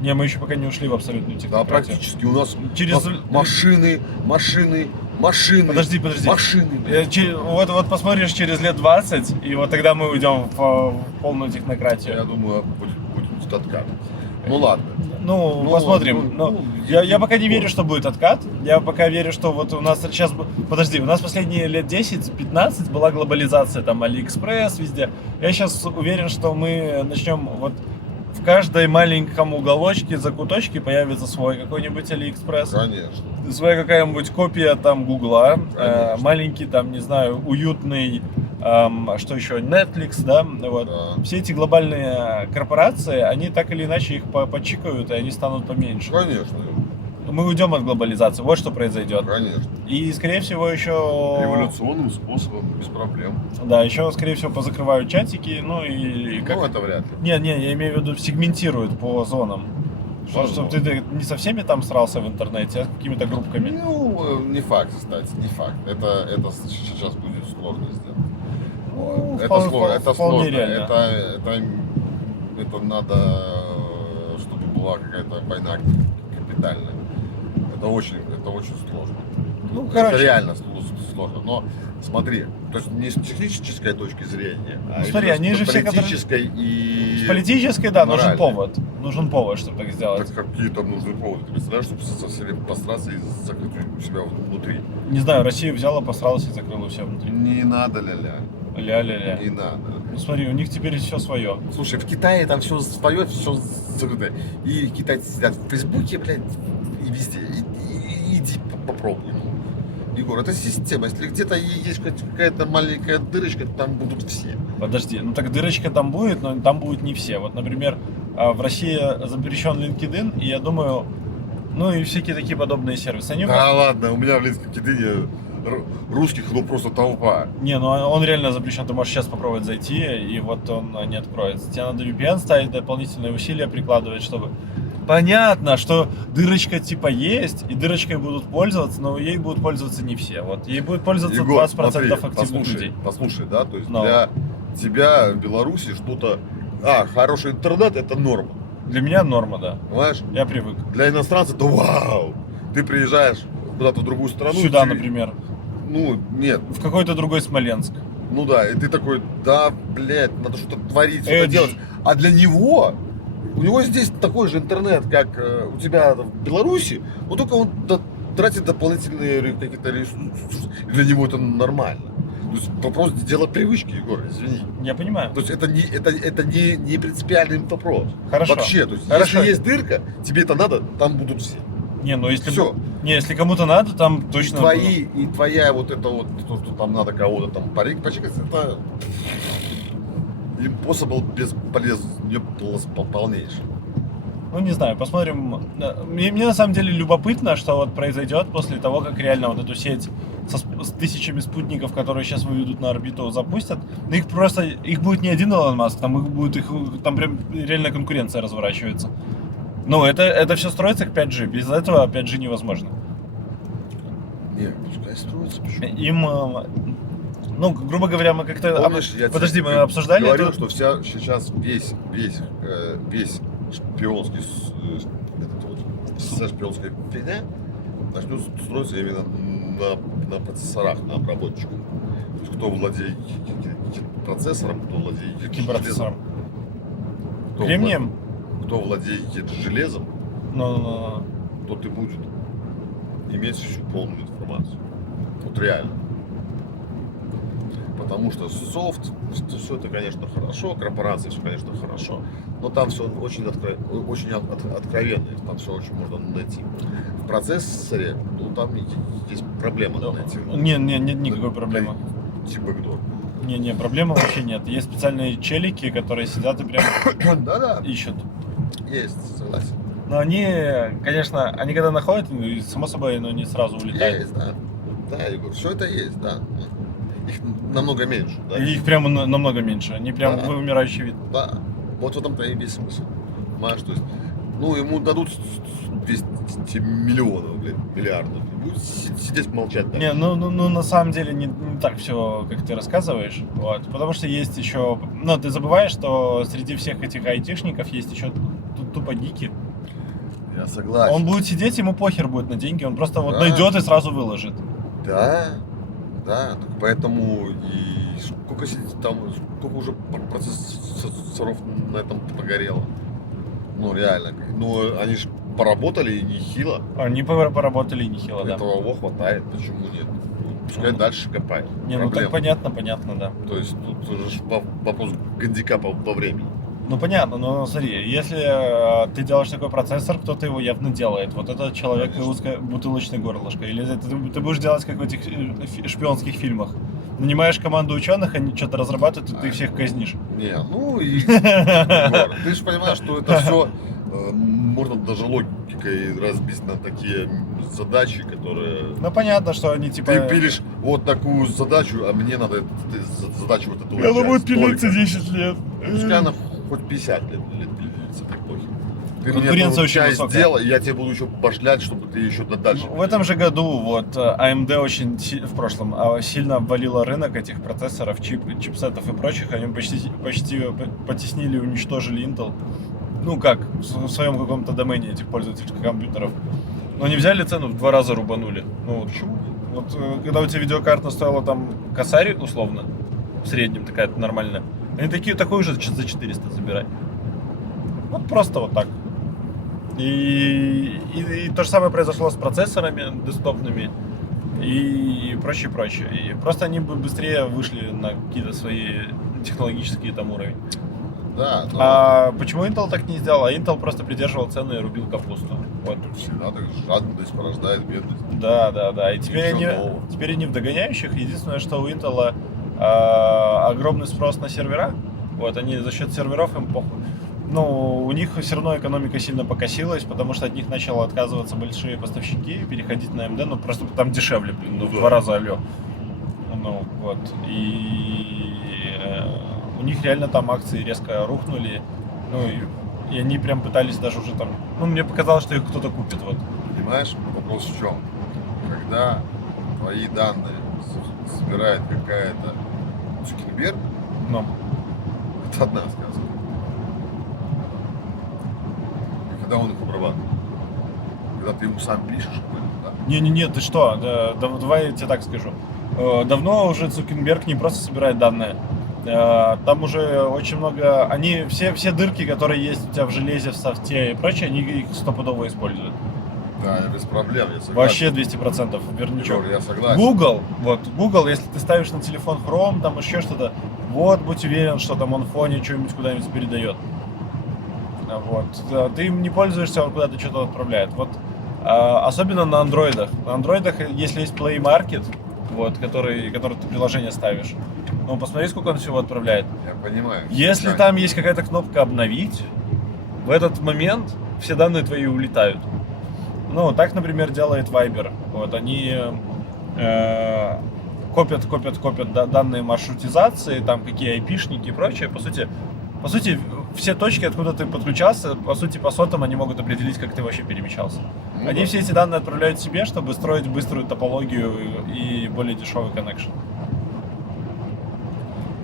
Не, мы еще пока не ушли в абсолютную да, технократию. практически у нас Через... машины, Подожди. машины. Вот посмотришь через лет 20, и вот тогда мы уйдем в полную Я технократию. думаю, будет откат. Ну ладно. Ну, посмотрим. Я пока не верю, что будет откат. Я пока верю, что вот у нас сейчас... Подожди, у нас последние лет 10-15 была глобализация, там, Алиэкспресс везде. Я сейчас уверен, что мы начнем вот... В каждой маленьком уголочке, закуточке появится свой какой-нибудь Алиэкспресс. Конечно. Своя какая-нибудь копия там Гугла. Маленький там, не знаю, уютный, что еще, Netflix, да? Вот. Да. Все эти глобальные корпорации, они так или иначе их почикают, и они станут поменьше. Конечно. Мы уйдем от глобализации, вот что произойдет. Конечно. И, скорее всего, еще... Революционным способом, без проблем. Да, еще, скорее всего, позакрывают чатики, ну и... Ну, это вряд ли. Не, я имею в виду, сегментируют по зонам. Чтобы ты не со всеми там срался в интернете, а с какими-то группками. Ну, не факт, кстати, не факт. Это сейчас будет сложно сделать. Ну, Это вполне- сложно, это вполне сложно. реально. Это надо, чтобы была какая-то война капитальная. Это очень сложно. Ну, Это короче. реально сложно. Но смотри, то есть не с технической точки зрения, а смотри, именно они с же все, которые- политической и... С политической, да, нужен моральной. повод. Нужен повод, чтобы так сделать. Так какие там нужны поводы? Ты представляешь, чтобы совсем посраться и закрыть у себя внутри? Не знаю, Россия взяла, посралась и закрыла все внутри. Не надо, ля-ля. Ля-ля-ля. Не надо. Ну смотри, у них теперь все свое. Слушай, в Китае там все свое, все закрыто. И китайцы сидят в Фейсбуке, блядь, и везде. Иди попробуй. Егор, это система. Если где-то есть какая-то маленькая дырочка, там будут все. Подожди, ну так дырочка там будет, но там будут не все. Вот, например, в России запрещен LinkedIn, и я думаю, ну и всякие такие подобные сервисы. Они Да ладно, у меня в LinkedIn русских, ну просто толпа. Не, ну он реально запрещен, ты можешь сейчас попробовать зайти, и вот он не откроется. Тебе надо VPN ставить, дополнительные усилия прикладывать, чтобы... Понятно, что дырочка типа есть, и дырочкой будут пользоваться, но ей будут пользоваться не все. Вот ей будет пользоваться Егор, 20% смотри, активных людей. послушай, да, то есть Но. для тебя в Беларуси что-то... хороший интернет это норма, Для меня норма, да. понимаешь? Я привык. Для иностранца это вау! Ты приезжаешь куда-то в другую страну. Сюда, и ты- например. Ну, нет, В какой-то другой Смоленск. ну да, и ты такой, да, блядь, надо что-то творить, что-то Эдж. делать. А для него, у него здесь такой же интернет, как у тебя в Беларуси, но только он тратит дополнительные какие-то ресурсы. Для него это нормально. То есть вопрос дела привычки, Егор, извини. Я понимаю. То есть это не принципиальный вопрос. Хорошо. Вообще, то есть Хорошо. если есть дырка, тебе это надо, там будут все. Не, ну если... Все. Не, если кому-то надо, там точно... И твоя вот это вот, то, что там надо кого-то там почекать, это impossible бесполезно, полнейший. Ну, не знаю, посмотрим. Мне на самом деле любопытно, что вот произойдет после того, как реально вот эту сеть с тысячами спутников, которые сейчас выведут на орбиту, запустят. Но их будет не один Илон Маск, там прям реально конкуренция разворачивается. Ну, это все строится к 5G. Без этого 5G невозможно. Не, пускай строится, почему? Им, ну, грубо говоря, мы как-то... Помнишь, я Подожди, тебе мы обсуждали говорил, это... что сейчас весь шпионский вся шпионская фигня начнет строиться именно на процессорах, на обработчиках. То есть кто владеет процессором, кто владеет Каким процессором? кто Кремнием? кто владеет железом, Ну, тот и будет иметь всю полную информацию. Вот реально. Потому что софт, все это, конечно, хорошо, корпорации все, конечно, хорошо, но там все очень, откровенно, там все очень можно найти. В процессоре, ну, там есть проблема найти. нет никакой проблемы. Типа кто? Не, проблемы вообще нет. Есть специальные челики, которые сидят и прям Да-да, ищут. есть, согласен. Но они, конечно, они когда находят, само собой, но не сразу улетают. Есть, да. Да, Егор, все это есть, да. Их намного меньше, да. И их прямо намного меньше. Они прям Да. вымирающий вид. Да, вот в этом-то и весь смысл. Понимаешь, то есть, ну, ему дадут 200 миллионов, блин, миллиардов. И будет сидеть молчать. Да. Не, ну, на самом деле не так все, как ты рассказываешь. Вот. Потому что есть еще. Ну, ты забываешь, что среди всех этих айтишников есть еще тупо гики. Я согласен. Он будет сидеть, ему похер будет на деньги, он просто вот Да. найдет и сразу выложит. Да, да, так поэтому и сколько сидит там, сколько уже процессоров на этом погорело. Ну, реально. Ну, они же поработали и нехило. Они поработали нехило, да. Этого хватает, почему нет? Пускай дальше копает. Не, ну так понятно, да. То есть тут же вопрос гандикапа по времени. Ну понятно, но смотри, если ты делаешь такой процессор, кто-то его явно делает. Вот это человек и Конечно. узкое бутылочное горлышко. Или ты будешь делать, как в этих шпионских фильмах. Нанимаешь команду ученых, они что-то разрабатывают, и ты всех казнишь. Не, ну и Егор, ты же понимаешь, что это все можно даже логикой разбить на такие задачи, которые... Ну понятно, что они типа... Ты пилишь вот такую задачу, а мне надо задачу вот эту Она будет решать. пилиться Столько. 10 лет. Пускай она хоть 50 лет пилится, так похер. Ты Конкуренция мне очень часть высокая. сделай, я тебе буду еще башлять, чтобы ты еще дальше. В этом же году вот AMD очень в прошлом сильно обвалила рынок этих процессоров, чипсетов и прочих. Они почти потеснили и уничтожили Intel. Ну как, в своем каком-то домене этих пользовательских компьютеров. Но они взяли цену в 2 раза рубанули. Ну Почему? вот когда у тебя видеокарта стоила там косарь условно, в среднем такая нормальная, они такую же за 400 забирают. Вот просто вот так. И то же самое произошло с процессорами десктопными и прочее. И просто они бы быстрее вышли на какие-то свои технологические там уровень. Да, но А почему Intel так не сделал? А Intel просто придерживал цены и рубил капусту. Вот. всегда так жадность порождает бедность. Да. И теперь Ничего они, нового. теперь они в догоняющих. Единственное, что у Intel огромный спрос на сервера. Вот, они за счет серверов им похуй. Ну, у них все равно экономика сильно покосилась, потому что от них начало отказываться большие поставщики, переходить на AMD, ну просто там дешевле, блин, ну в 2 раза алё. Ну, вот. И у них реально там акции резко рухнули. Ну, и они прям пытались даже уже там... Ну, мне показалось, что их кто-то купит, вот. Понимаешь, вопрос в чем? Когда твои данные собирает какая-то Цукерберг, Ну, это одна сказка. И когда он их обрабатывает? Когда ты ему сам пишешь, да? не, ты что? Давай я тебе так скажу. Давно уже Цукерберг не просто собирает данные. Там уже очень много... Они все дырки, которые есть у тебя в железе, в софте и прочее, они их стопудово используют. Да, без проблем, я согласен. Вообще 200%, верничок. Егор, я согласен. Google, если ты ставишь на телефон Chrome, там еще что-то, вот, будь уверен, что там он в фоне что-нибудь куда-нибудь передает. Вот. Ты им не пользуешься, он куда-то что-то отправляет. Вот. Особенно на андроидах. На андроидах, если есть Play Market, вот, который ты приложение ставишь, ну, посмотри, сколько он всего отправляет. Я понимаю. Если Да. там есть какая-то кнопка «Обновить», в этот момент все данные твои улетают. Ну, так, например, делает Viber. Вот, они копят данные маршрутизации, там какие айпишники и прочее. По сути, все точки, откуда ты подключался, по сути, по сотам они могут определить, как ты вообще перемещался. Ну Они да. все эти данные отправляют себе, чтобы строить быструю топологию и более дешевый коннекшн.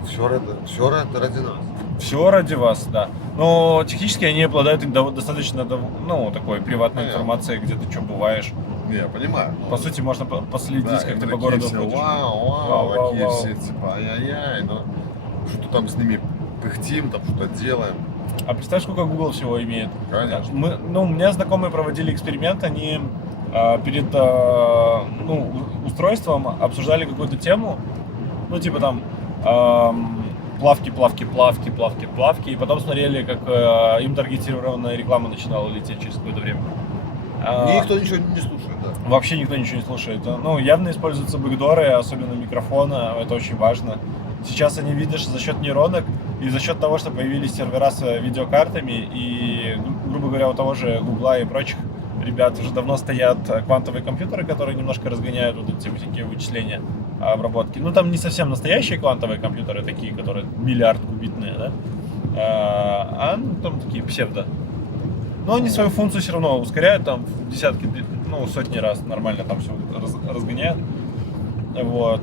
Все ради нас. Все ради вас, да. Но технически они обладают достаточно, ну, такой приватной Понятно. информацией, где ты что бываешь. Не, я понимаю. По сути, можно последить, да, как ты именно по городу такие все, ходишь. вау, Вау, такие вау. все, типа, ай-яй-яй, но что-то там с ними пыхтим, там что-то делаем. А представь, сколько Google всего имеет. Конечно. У меня знакомые проводили эксперимент, они перед устройством обсуждали какую-то тему, ну, типа там плавки, и потом смотрели, как им таргетированная реклама начинала лететь через какое-то время. Никто ничего не слушает, да. Вообще никто ничего не слушает. Ну, явно используются бэкдоры, особенно микрофона, это очень важно. Сейчас они, видишь, за счет нейронок и за счет того, что появились сервера с видеокартами и, грубо говоря, у того же Гугла и прочих ребят уже давно стоят квантовые компьютеры, которые немножко разгоняют вот эти всякие вычисления, обработки. Ну, там не совсем настоящие квантовые компьютеры, такие, которые миллиард кубитные, да? Ну, там такие псевдо. Но они свою функцию все равно ускоряют, там в десятки, ну, сотни раз нормально там все разгоняют. Вот.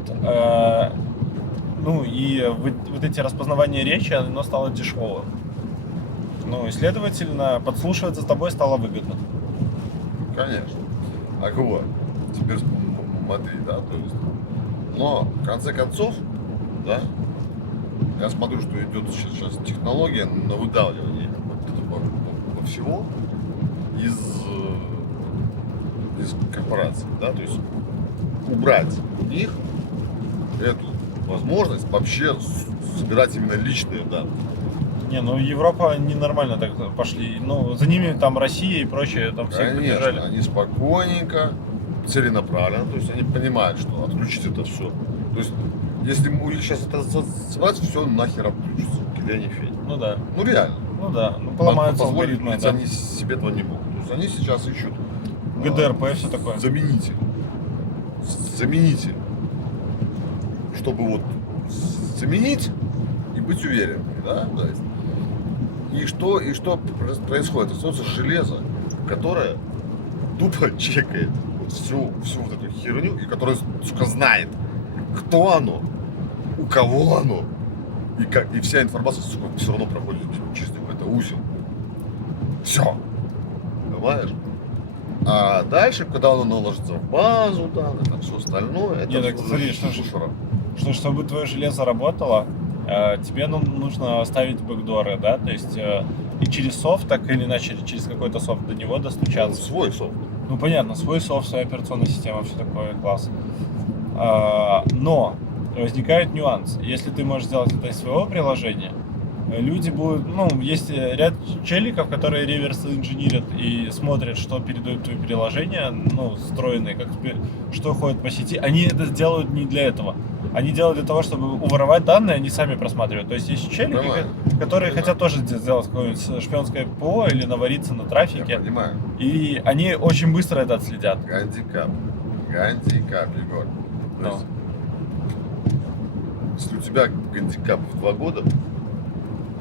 Ну и вот эти распознавания речи, оно стало дешевым. Ну и, следовательно, подслушивать за тобой стало выгодно. Конечно. А вот, теперь смотри, да, то есть, но в конце концов, да, я смотрю, что идет сейчас технология на выдавливание вот этого всего из корпораций, да, то есть убрать у них эту возможность вообще собирать именно личные данные. Не, ну Европа ненормально так пошли. Ну, за ними там Россия и прочее, там всех поддержали. Конечно, они спокойненько, целенаправленно, то есть они понимают, что отключить это все. То есть, если у них сейчас это собрать, все нахер отключится. Кидание фень. Ну да. Ну реально. Ну да. Ну поломаются Позволить алгоритмы. Да. они себе этого не могут. То есть они сейчас ищут ГДРП, все такое. заменитель. Чтобы вот заменить и быть уверенным, да? То есть, и что происходит? Остается железо, которое тупо чекает вот всю вот эту херню, и которое, сука, знает, кто оно, у кого оно, и вся информация, сука, все равно проходит через него. Это узел. Все. Понимаешь? А дальше, когда оно наложится в базу данных, там все остальное, это Не, так уже смотри, шушера. Чтобы твое железо работало, тебе нужно ставить бэкдоры, да, то есть и через софт, так или иначе, через какой-то софт до него достучаться. Свой софт. Ну понятно, свой софт, своя операционная система, все такое, класс. Но возникает нюанс. Если ты можешь сделать это из своего приложения, люди будут, ну, есть ряд челиков, которые реверс инженерят и смотрят, что передают твои приложения, ну, встроенные, что ходит по сети. Они это делают не для этого. Они делают для того, чтобы уворовать данные, они сами просматривают. То есть есть челики, которые хотят тоже сделать какое-нибудь шпионское ПО или навариться на трафике. Я понимаю. И они очень быстро это отследят. Гандикап, Егор. То есть, если у тебя гандикап в 2 года,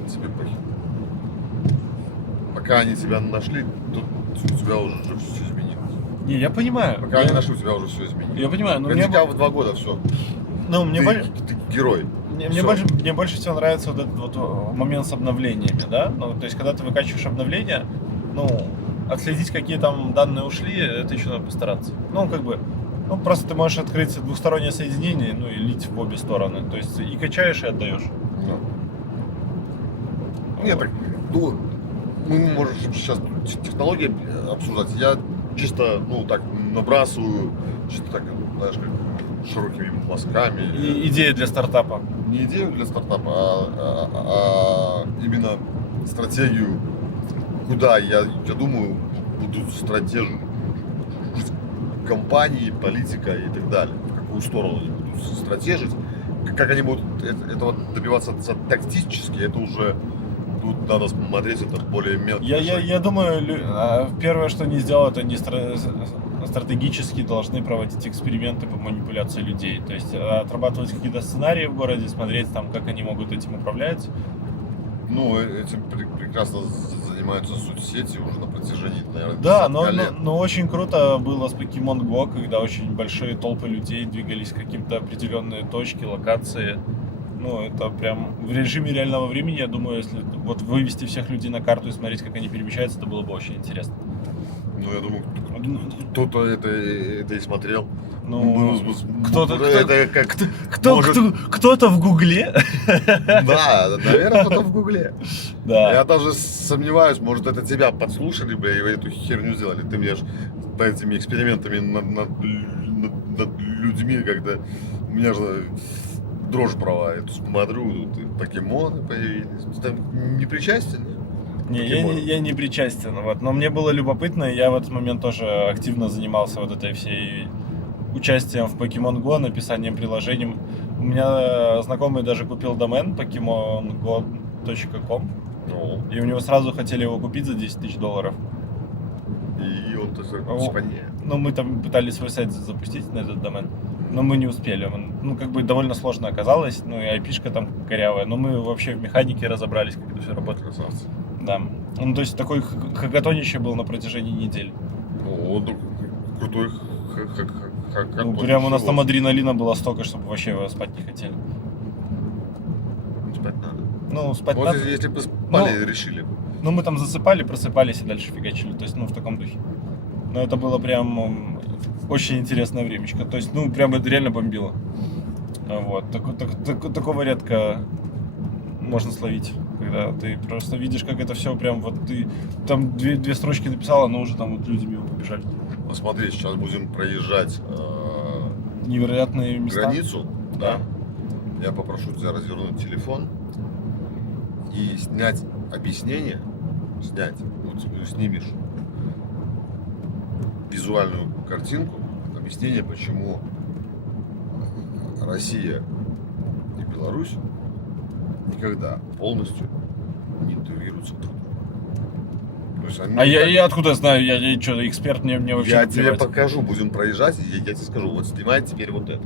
тебе похер. Пока они тебя нашли, тут у тебя уже все изменилось. Не, я понимаю. Пока они нашли, у тебя уже все изменилось. Я понимаю, но гандикап в 2 года, все. Ну, мне ты герой. Мне больше всего нравится вот этот вот момент с обновлениями, да? Ну, то есть, когда ты выкачиваешь обновления, ну, отследить, какие там данные ушли, это еще надо постараться. Ну, как бы, ну, просто ты можешь открыть двухстороннее соединение, ну, и лить в обе стороны. То есть, и качаешь, и отдаешь. Ну. Нет, так, ну, мы можем сейчас технологии обсуждать. Я чисто, ну, так, набрасываю, чисто так, знаешь, как широкими мазками. И идея для стартапа. Не идею для стартапа, а именно стратегию, куда, я думаю, будут стратегии компании, политика и так далее. В какую сторону они будут стратежить. Как они будут этого добиваться тактически, это уже тут надо смотреть, это более мелкие шаги. Я думаю, первое, что они сделают, они стратегически должны проводить эксперименты по манипуляции людей. То есть отрабатывать какие-то сценарии в городе, смотреть, там, как они могут этим управлять. Ну, этим прекрасно занимаются соцсети уже на протяжении, наверное, да, лет. но очень круто было с Pokemon Go, когда очень большие толпы людей двигались в какие-то определенные точки, локации. Ну, это прям в режиме реального времени, я думаю, если вот вывести всех людей на карту и смотреть, как они перемещаются, это было бы очень интересно. Ну, я думаю, кто-то это и смотрел. Ну, кто-то в Гугле. Да, наверное, кто-то в Гугле. Да. Я даже сомневаюсь, может, это тебя подслушали, бля, и эту херню сделали. Ты мне ж этими экспериментами над людьми, когда у меня же дрожь брала. Я тут смотрю, тут покемоны появились. Ты там не причастен? Не, я не причастен, вот. Но мне было любопытно, и я в этот момент тоже активно занимался вот этой всей участием в Pokemon Go, написанием приложений. У меня знакомый даже купил домен pokemongo.com, и у него сразу хотели его купить за $10 000. И он, то есть, типа, не. Ну, мы там пытались свой сайт запустить на этот домен, но мы не успели. Ну, как бы довольно сложно оказалось, ну и IP-шка там корявая, но мы вообще в механике разобрались, как это все работает. Красавцы. Да. Ну, то есть такой хакатонище был на протяжении недели. О, крутой Ну, прям у нас там адреналина было столько, чтобы вообще спать не хотели. Спать надо. Ну, спать Вот надо. если бы спали, Ну, решили бы. Ну, мы там засыпали, просыпались и дальше фигачили. То есть, ну, в таком духе. Но это было прям очень интересное времечко. То есть, ну, прям это реально бомбило. Вот. Такого редко можно словить. Когда ты просто видишь, как это все прям вот ты там две строчки написала, но уже там вот люди мимо побежали. Посмотри, сейчас будем проезжать Невероятные места. границу. Да. Я попрошу тебя развернуть телефон и снять объяснение. Вот снимешь визуальную картинку, объяснение, почему Россия и Беларусь никогда полностью не интегрируются друг в друга. То есть они Я откуда знаю? Я что, эксперт, мне вообще я наплевать. тебе покажу, будем проезжать, и я тебе скажу, вот снимай теперь вот это.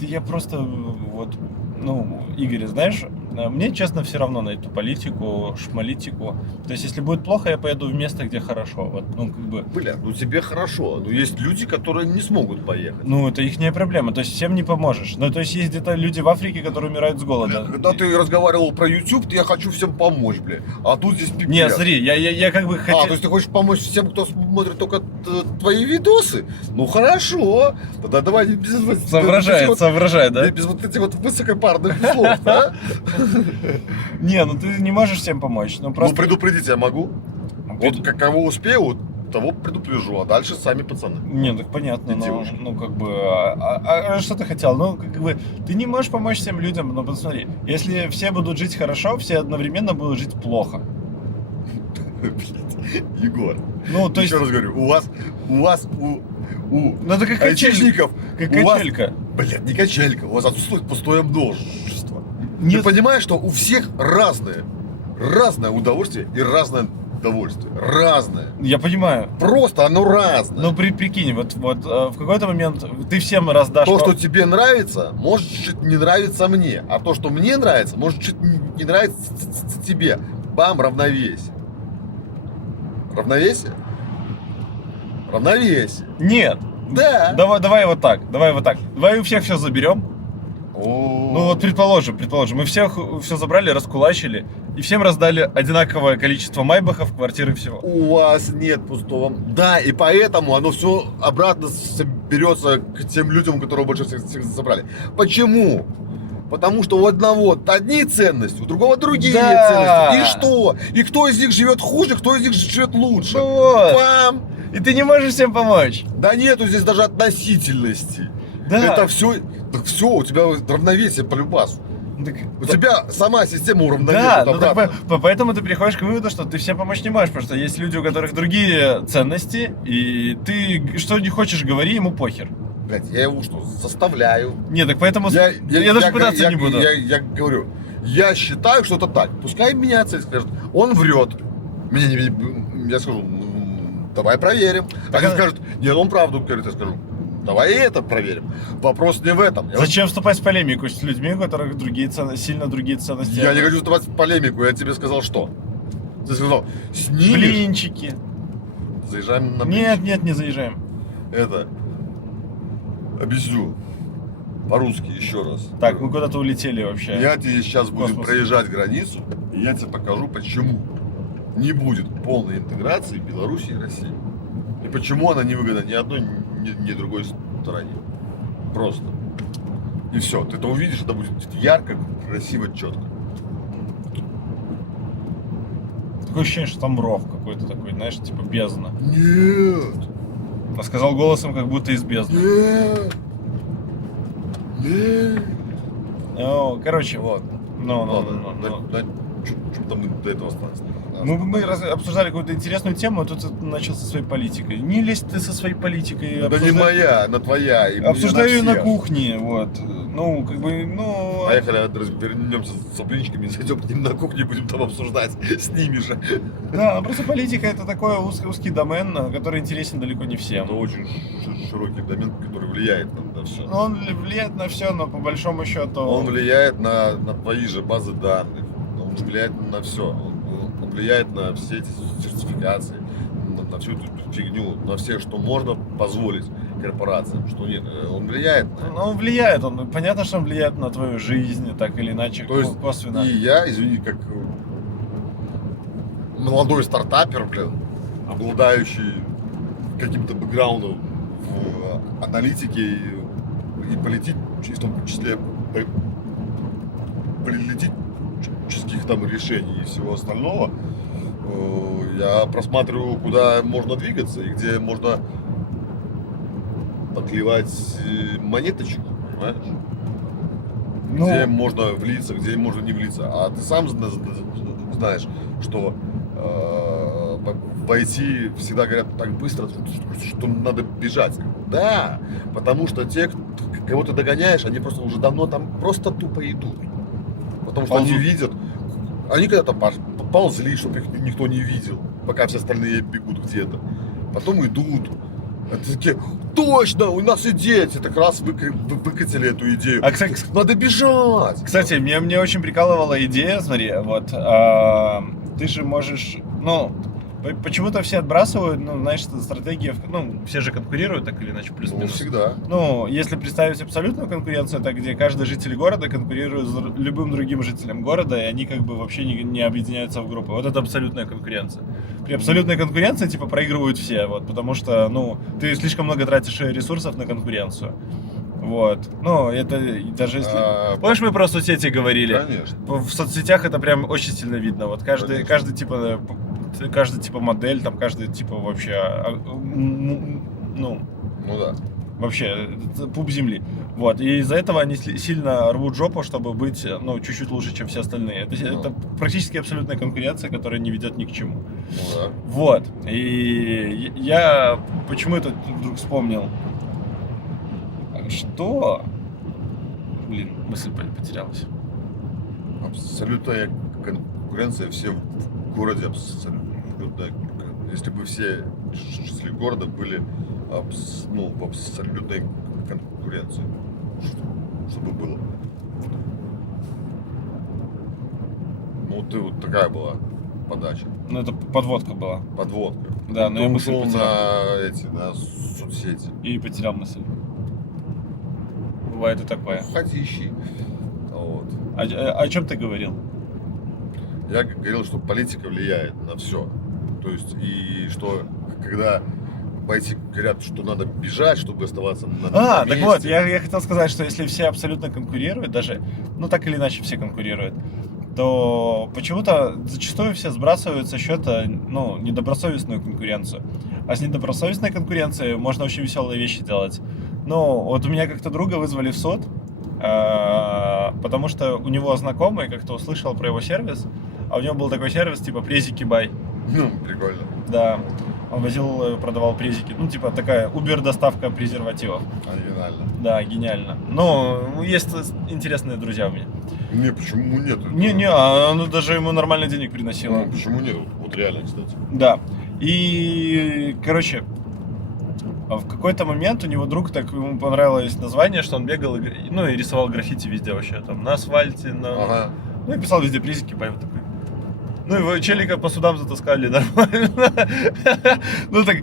Я просто вот, ну, Игорь, знаешь, мне, честно, все равно на эту политику, шмалитику. То есть, если будет плохо, я поеду в место, где хорошо. Вот, ну, как бы. Бля, ну тебе хорошо, но есть люди, которые не смогут поехать. Ну, это их проблема. То есть, всем не поможешь. Ну, то есть, есть где-то люди в Африке, которые умирают с голода. Бля, когда ты разговаривал про YouTube, я хочу всем помочь, бля. А тут здесь пипец. Не, смотри, я как бы хотел. То есть ты хочешь помочь всем, кто смотрит только твои видосы? Ну хорошо. Тогда давай без Соображает, да? без вот этих вот высокопарных слов, да? Не, ну ты не можешь всем помочь. Ну, просто... Ну предупредить я могу. Вот кого успею, того предупрежу, а дальше сами пацаны. Не, так понятно, И но, девушки. ну, как бы, что ты хотел? Ну, как бы, ты не можешь помочь всем людям, но посмотри, если все будут жить хорошо, все одновременно будут жить плохо. Блядь, Егор, Ну, то есть, еще раз говорю, у вас, ну, это как айтишников, как у вас, качелька. блядь, не качелька, у вас отсутствует пустое множество. Нет. Ты понимаешь, что у всех разное удовольствие и разное удовольствие. Разное. Я понимаю. Просто оно разное. Но прикинь, вот в какой-то момент ты всем раздашь... То, что тебе нравится, может чуть не нравится мне. А то, что мне нравится, может чуть не нравится тебе. Бам, равновесие. Равновесие? Равновесие. Нет. Да. Давай вот так. Давай у всех все заберем. Ну вот предположим, мы всех все забрали, раскулачили и всем раздали одинаковое количество майбахов, квартир и всего. У вас нет пустого. Да, и поэтому оно все обратно соберется к тем людям, которые больше всех забрали. Почему? Потому что у одного одни ценности, у другого другие Да. ценности. И что? И кто из них живет хуже, кто из них живет лучше? Ну вот. Бам! И ты не можешь всем помочь. Да нету здесь даже относительности. Да. Это все, у тебя равновесие по любасу. Так, У тебя сама система да, уравновешивает ну так обратно. поэтому ты приходишь к выводу, что ты всем помочь не можешь, потому что есть люди, у которых другие ценности, и ты что не хочешь, говори, ему похер. Блядь, я его что, заставляю? Нет, так поэтому я даже пытаться не буду. Я говорю, я считаю, что это так. Пускай меняется и скажет, он врет. Я скажу, давай проверим. Так Они скажут, нет, он правду говорит, я скажу. Давай и это проверим. Вопрос не в этом. Зачем вступать в полемику с людьми, у которых сильно другие ценности? Я не хочу вступать в полемику, я тебе сказал что? Ты сказал, снимешь, Блинчики. заезжаем на Нет, не заезжаем. Это, объясню. по-русски еще раз. Так, мы куда-то улетели вообще. Я тебе сейчас будем Космос. проезжать границу, и я тебе покажу, почему не будет полной интеграции Беларуси и России. И почему она не выгодна ни одной, ни другой стороне. Просто. И все. Ты это увидишь, это будет ярко, красиво, четко. Такое ощущение, что там ров какой-то такой, знаешь, типа бездна. Нет! А сказал голосом, как будто из бездны. Нет! Нет! Ну, короче, вот. Ладно, что там мы до этого осталось? Мы обсуждали какую-то интересную тему, а тут начал со своей политикой. Не лезь ты со своей политикой. Это не моя, она твоя. И Обсуждаю ее на всех. кухне, вот. Ну, как бы, ну... Поехали, вернемся с блинчиками, зайдем к ним на кухню и будем там обсуждать с ними же. Да, ну просто политика это такой узкий домен, который интересен далеко не всем. Это очень широкий домен, который влияет на все. Ну, он влияет на все, но по большому счету... Он влияет на твои же базы данных, он влияет на все. Он влияет на все эти сертификации, на всю эту фигню, на все, что можно позволить корпорациям, что нет. Он влияет на это. Ну, он влияет, понятно, что он влияет на твою жизнь, так или иначе, То есть косвенно. и я, извини, как молодой стартапер, блин, обладающий каким-то бэкграундом в аналитике и политических, в том числе политических там решений и всего остального, я просматриваю, куда можно двигаться и где можно подливать монеточку, понимаешь? Ну, Где можно влиться, где можно не влиться. А ты сам знаешь, что в IT всегда говорят так быстро, что надо бежать. Да, потому что те, кого ты догоняешь, они просто уже давно там просто тупо идут. Потому что они видят, они когда-то ползли, чтобы их никто не видел, пока все остальные бегут где-то. Потом идут. Это такие, точно, у нас идея, тебе так раз выкатили эту идею. А, кстати, Надо бежать. Кстати, мне очень прикалывала идея, смотри, вот, ты же можешь, ну, почему-то все отбрасывают, ну, знаешь, стратегия, ну, все же конкурируют так или иначе, Ну, плюс-минус. всегда. Ну, если представить абсолютную конкуренцию, это где каждый житель города конкурирует с любым другим жителем города, и они как бы вообще не объединяются в группы. Вот это абсолютная конкуренция. При абсолютной конкуренции, типа, проигрывают все, вот, потому что, ну, ты слишком много тратишь ресурсов на конкуренцию. Вот. Ну, это даже если... Помнишь, мы про соцсети говорили? Конечно. В соцсетях это прям очень сильно видно. Вот каждый типа модель, там каждый типа вообще, ну, Ну да. вообще пуп земли. Вот. И из-за этого они сильно рвут жопу, чтобы быть, ну, чуть-чуть лучше, чем все остальные. Это практически абсолютная конкуренция, которая не ведет ни к чему. Ну да. Вот. И я почему это вдруг вспомнил? Что? Блин, мысль потерялась. Абсолютная конкуренция, все в городе абсолютная. Если бы все жители города были в абсолютной конкуренции, чтобы было. Ну, ты вот такая была подача, Ну, это подводка была. подводка. Да, но я Ты мысль ушел потерял. на соцсети. И потерял мысль. Бывает и такое. Ходи, ищи. Вот. О чем ты говорил? Я говорил, что политика влияет на все. То есть, и что, когда бойцы говорят, что надо бежать, чтобы оставаться на Так месте. вот, я хотел сказать, что если все абсолютно конкурируют, даже, ну, так или иначе все конкурируют, то почему-то зачастую все сбрасывают со счета, ну, недобросовестную конкуренцию. А с недобросовестной конкуренцией можно очень веселые вещи делать. Ну, вот у меня как-то друга вызвали в суд, потому что у него знакомый как-то услышал про его сервис, а у него был такой сервис типа презики бай. Ну, прикольно. Да, он продавал презики, ну, типа такая Uber-доставка презервативов. Оригинально. Да, гениально. Ну, есть интересные друзья у меня. Не, почему нет? Оно даже ему нормально денег приносило. Ну, почему нет? Вот реально, кстати. Да. И, короче, в какой-то момент у него друг, так ему понравилось название, что он бегал и, ну, и рисовал граффити везде вообще, там, на асфальте, Ага. ну, и писал везде презики бай, вот такой. Ну, его челика по судам затаскали нормально. Ну, так,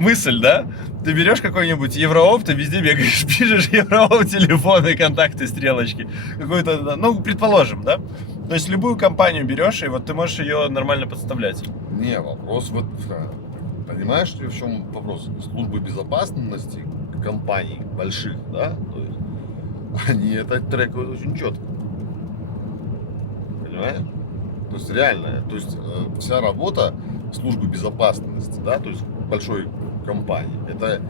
мысль, да? Ты берешь какой-нибудь Еврооп, ты везде бегаешь, пишешь Еврооп, телефоны, контакты, стрелочки. Какой-то, ну, предположим, да? То есть любую компанию берешь, и вот ты можешь ее нормально подставлять. Не, вопрос вот, понимаешь, в чем вопрос? Службы безопасности компаний больших, да, то есть они это трекают очень четко. Понимаешь? То есть реально, то есть вся работа службы безопасности, да, то есть большой компании, это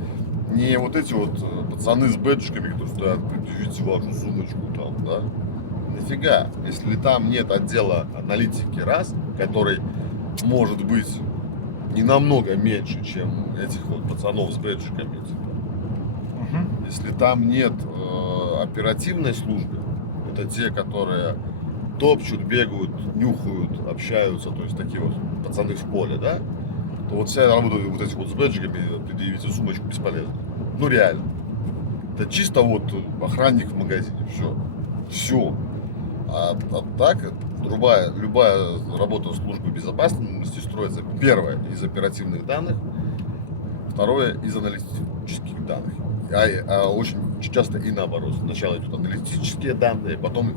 не вот эти вот пацаны с бэджиками, которые стоят, предъявите вашу сумочку там, да. Нафига, если там нет отдела аналитики раз, который может быть не намного меньше, чем этих вот пацанов с бэджиками, типа. Если там нет оперативной службы, это те, которые топчут, бегают, нюхают, общаются, то есть такие вот пацаны в поле, да, то вот вся работа вот этих вот с бэджиками, предъявите сумочку, бесполезна. Ну реально. Это чисто вот охранник в магазине, все. А так любая работа службы безопасности строится, первое, из оперативных данных, второе, из аналитических данных. А очень часто и наоборот. Сначала идут аналитические данные, потом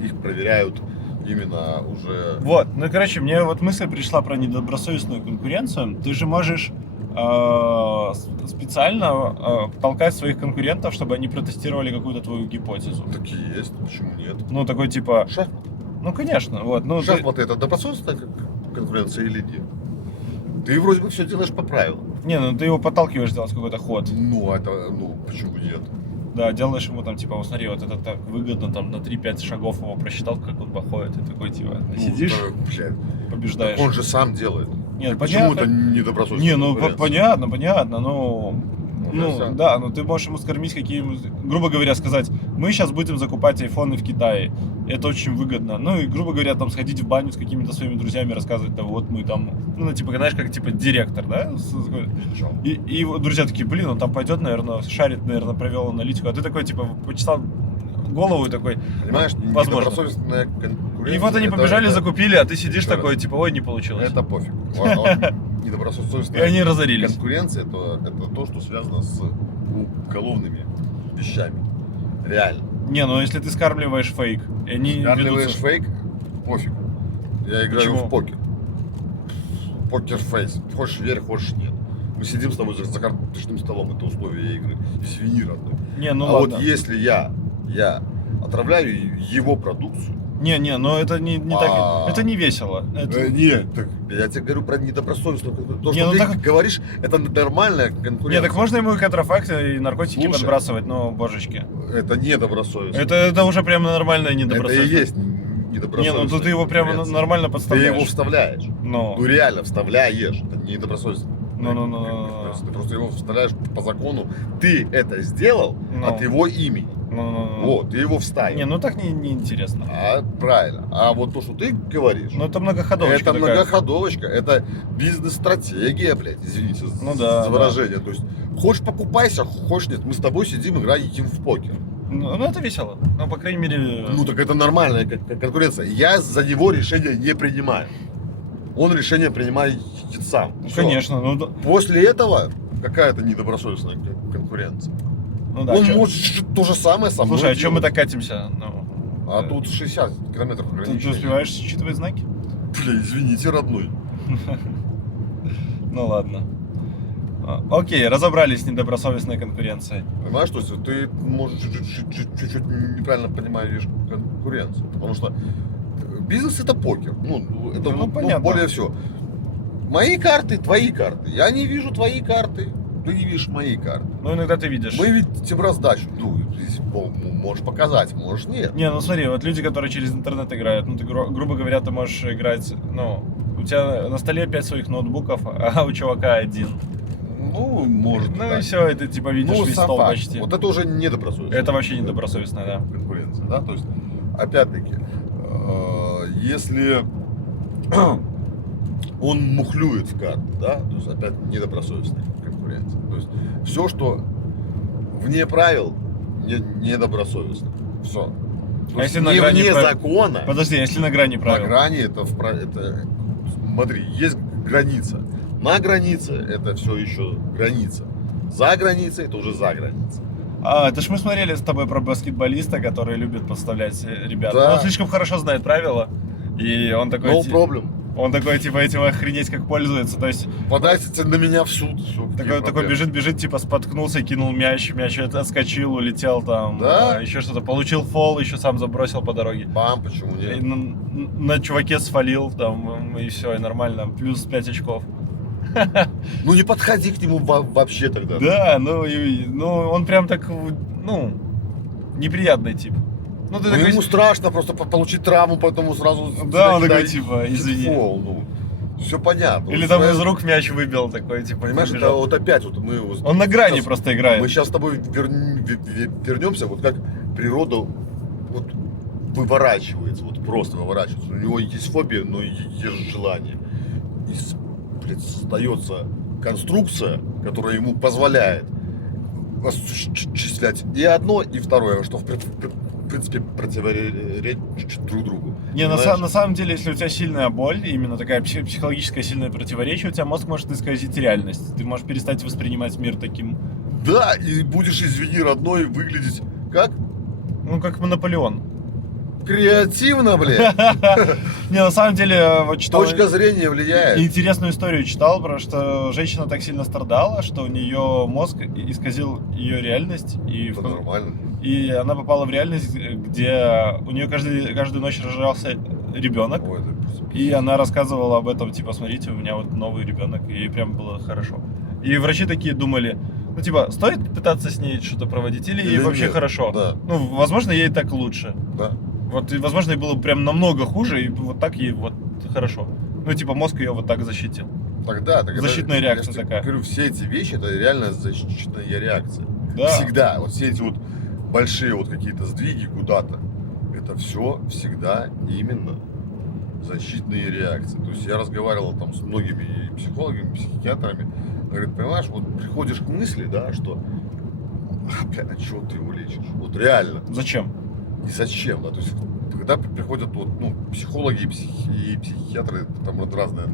их проверяют именно уже... Вот, ну, короче, мне вот мысль пришла про недобросовестную конкуренцию. Ты же можешь специально толкать своих конкурентов, чтобы они протестировали какую-то твою гипотезу. Такие есть, почему нет? Ну, такой типа... Шахматы. Ну, конечно, вот. Ну, Шахматы это добросовестная конкуренция или нет? Ты вроде бы все делаешь по правилам. Не, ну ты его подталкиваешь делать какой-то ход. Ну, почему нет? Да, делаешь ему там, типа, вот смотри, вот это так выгодно, там, на 3-5 шагов его просчитал, как он походит, и такой, типа, сидишь, блядь, побеждаешь. он же сам делает. Нет, Почему понятно. это недобросовестная Не, ну, конкуренция? понятно, ну... Ну, да, но ты можешь ему скормить грубо говоря, сказать, мы сейчас будем закупать айфоны в Китае, это очень выгодно. Ну и, грубо говоря, там сходить в баню с какими-то своими друзьями, рассказывать, да вот мы там, ну, типа, знаешь, как, типа, директор, да? И вот друзья такие, блин, он там пойдет, наверное, шарит, наверное, провел аналитику, а ты такой, типа, почесал голову и такой, понимаешь, возможно. недобросовестная конкуренция. И вот они побежали, закупили, а ты сидишь такой, типа, ой, не получилось. Это пофиг. Недобросовестная И они разорились. конкуренция это то, что связано с уголовными вещами. Реально. Не, ну если ты скармливаешь фейк, и они Скармливаешь ведутся... фейк, пофиг. Я играю Почему? в покер. Покер-фейс. Хочешь верь, хочешь нет. Мы сидим с тобой за карточным столом, это условия игры. Извини, родной. Не, ну а ладно. вот если я отравляю его продукцию. Не, но это не так, это не весело. Нет, так я тебе говорю про недобросовестную конкуренцию. То, Не, что ну ты так... говоришь, это нормальная конкуренция. Не, так можно ему и контрафакты, и наркотики Слушай, подбрасывать, но, божечки. Это недобросовестно. Это уже прямо нормальное Это и недобросовестное. есть недобросовестная. Не, ну тут ты его прямо конкуренция. нормально Ты подставляешь. его вставляешь. Ну. Ну реально вставляешь. Это не недобросовестно. Ну. Ты просто его вставляешь по закону. Ты это сделал от его имени. Ну. Вот, ты его вставил. Не, ну так не интересно. А, правильно. А вот то, что ты говоришь, Ну это многоходовочка это такая. многоходовочка, это бизнес-стратегия, блядь, извините за выражение. То есть, хочешь покупайся, хочешь нет. Мы с тобой сидим, играем в покер. Ну это весело. Ну, по крайней мере... Ну так это нормальная конкуренция. Я за него решение не принимаю. Он решение принимает сам. Всё. Конечно. Ну, После этого какая-то недобросовестная конкуренция. ну да. Он может то же самое со мной Слушай, а чем мы делать. так катимся? Ну, А тут 60 километров ты ограничения. успеваешь считывать знаки? Бля, извините, родной. Ну ладно. Окей, разобрались с недобросовестной конкуренцией. Понимаешь, то есть ты, может, чуть-чуть неправильно понимаешь конкуренцию. Потому что бизнес это покер. Ну, это понятно. более всего. Мои карты, твои карты. Я не вижу твои карты, ты не видишь мои карты. Ну иногда ты видишь. Мы видим раздачу. Ну, здесь можешь показать, можешь нет. Не, ну смотри, вот люди, которые через интернет играют, ну ты, грубо говоря, ты можешь играть, ну, у тебя на столе 5 своих ноутбуков, а у чувака один. Ну, может. Ну да. и все, и ты типа видишь Ну, весь сам стол факт. почти. Вот это уже недобросовестно. Это вообще недобросовестная, да. Конкуренция, да, то есть, опять-таки, если он мухлюет в карты, да, то есть, опять, недобросовестная конкуренция. То есть, все, что вне правил, недобросовестно. Все. То есть если на не грани вне прав- закона, Подожди, а если на грани на правил? грани это, смотри, есть граница. На границе это все еще граница. За границей это уже за границей. Это ж мы смотрели с тобой про баскетболиста, который любит подставлять ребят. Да. Он слишком хорошо знает правила. И он такой, No problem. он такой, типа, этим охренеть как пользуется. То есть Подайте на меня в суд. Всё, какие такой проблемы? бежит, типа споткнулся, кинул мяч отскочил, улетел там, Да? еще что-то, получил фол, еще сам забросил по дороге. Бам, почему И нет? на чуваке свалил там, и все, и нормально, плюс 5 очков. Ну не подходи к нему вообще тогда. Да, ну он прям так, ну, неприятный тип. Ну ты Ну, такой, ему страшно просто получить травму, поэтому сразу... да, он кидать такой, типа, извини. фол, ну, все понятно. Или Вот, там знаешь, из рук мяч выбил такой, типа, и Понимаешь, это побежал. вот опять вот мы... вот Он на грани сейчас- просто играет. Мы сейчас с тобой вернемся, вот как природа вот выворачивается, вот просто выворачивается. У него есть фобия, но и есть желание. И блядь, создается конструкция, которая ему позволяет осуществлять и одно, и второе, что в принципе противоречит друг другу. Не, Понимаешь? на самом деле, если у тебя сильная боль, именно такая психологическая сильное противоречие, у тебя мозг может исказить реальность. Ты можешь перестать воспринимать мир таким, Да, и будешь, извини, родной, выглядеть как ну, как Наполеон. креативно, блядь. Не, на самом деле, вот читал Точка зрения влияет. интересную историю читал, про что женщина так сильно страдала, что у нее мозг исказил ее реальность, Это нормально. и она попала в реальность, где у нее каждую ночь рождался ребенок. Ой, это просто И она рассказывала об этом, типа, смотрите, у меня вот новый ребенок, и ей прям было хорошо. И врачи такие думали, ну, типа, стоит пытаться с ней что-то проводить, или ей Или вообще нет? хорошо? Да. Ну, возможно, ей так лучше. Да. Вот, и, возможно, ей было прям намного хуже, и вот так ей вот хорошо. Ну, типа, мозг ее вот так защитил. Тогда Защитная реакция такая. Говорю, все эти вещи это реально защитная реакция. Да. Всегда. Вот все эти вот большие вот какие-то сдвиги куда-то. Это все всегда именно защитные реакции. То есть я разговаривал там с многими и психологами, и психиатрами. Говорит, понимаешь, вот приходишь к мысли, да, что а чего ты его лечишь? Вот реально. Зачем? И зачем, да? То есть когда приходят вот, ну, психологи и психиатры, там вот разные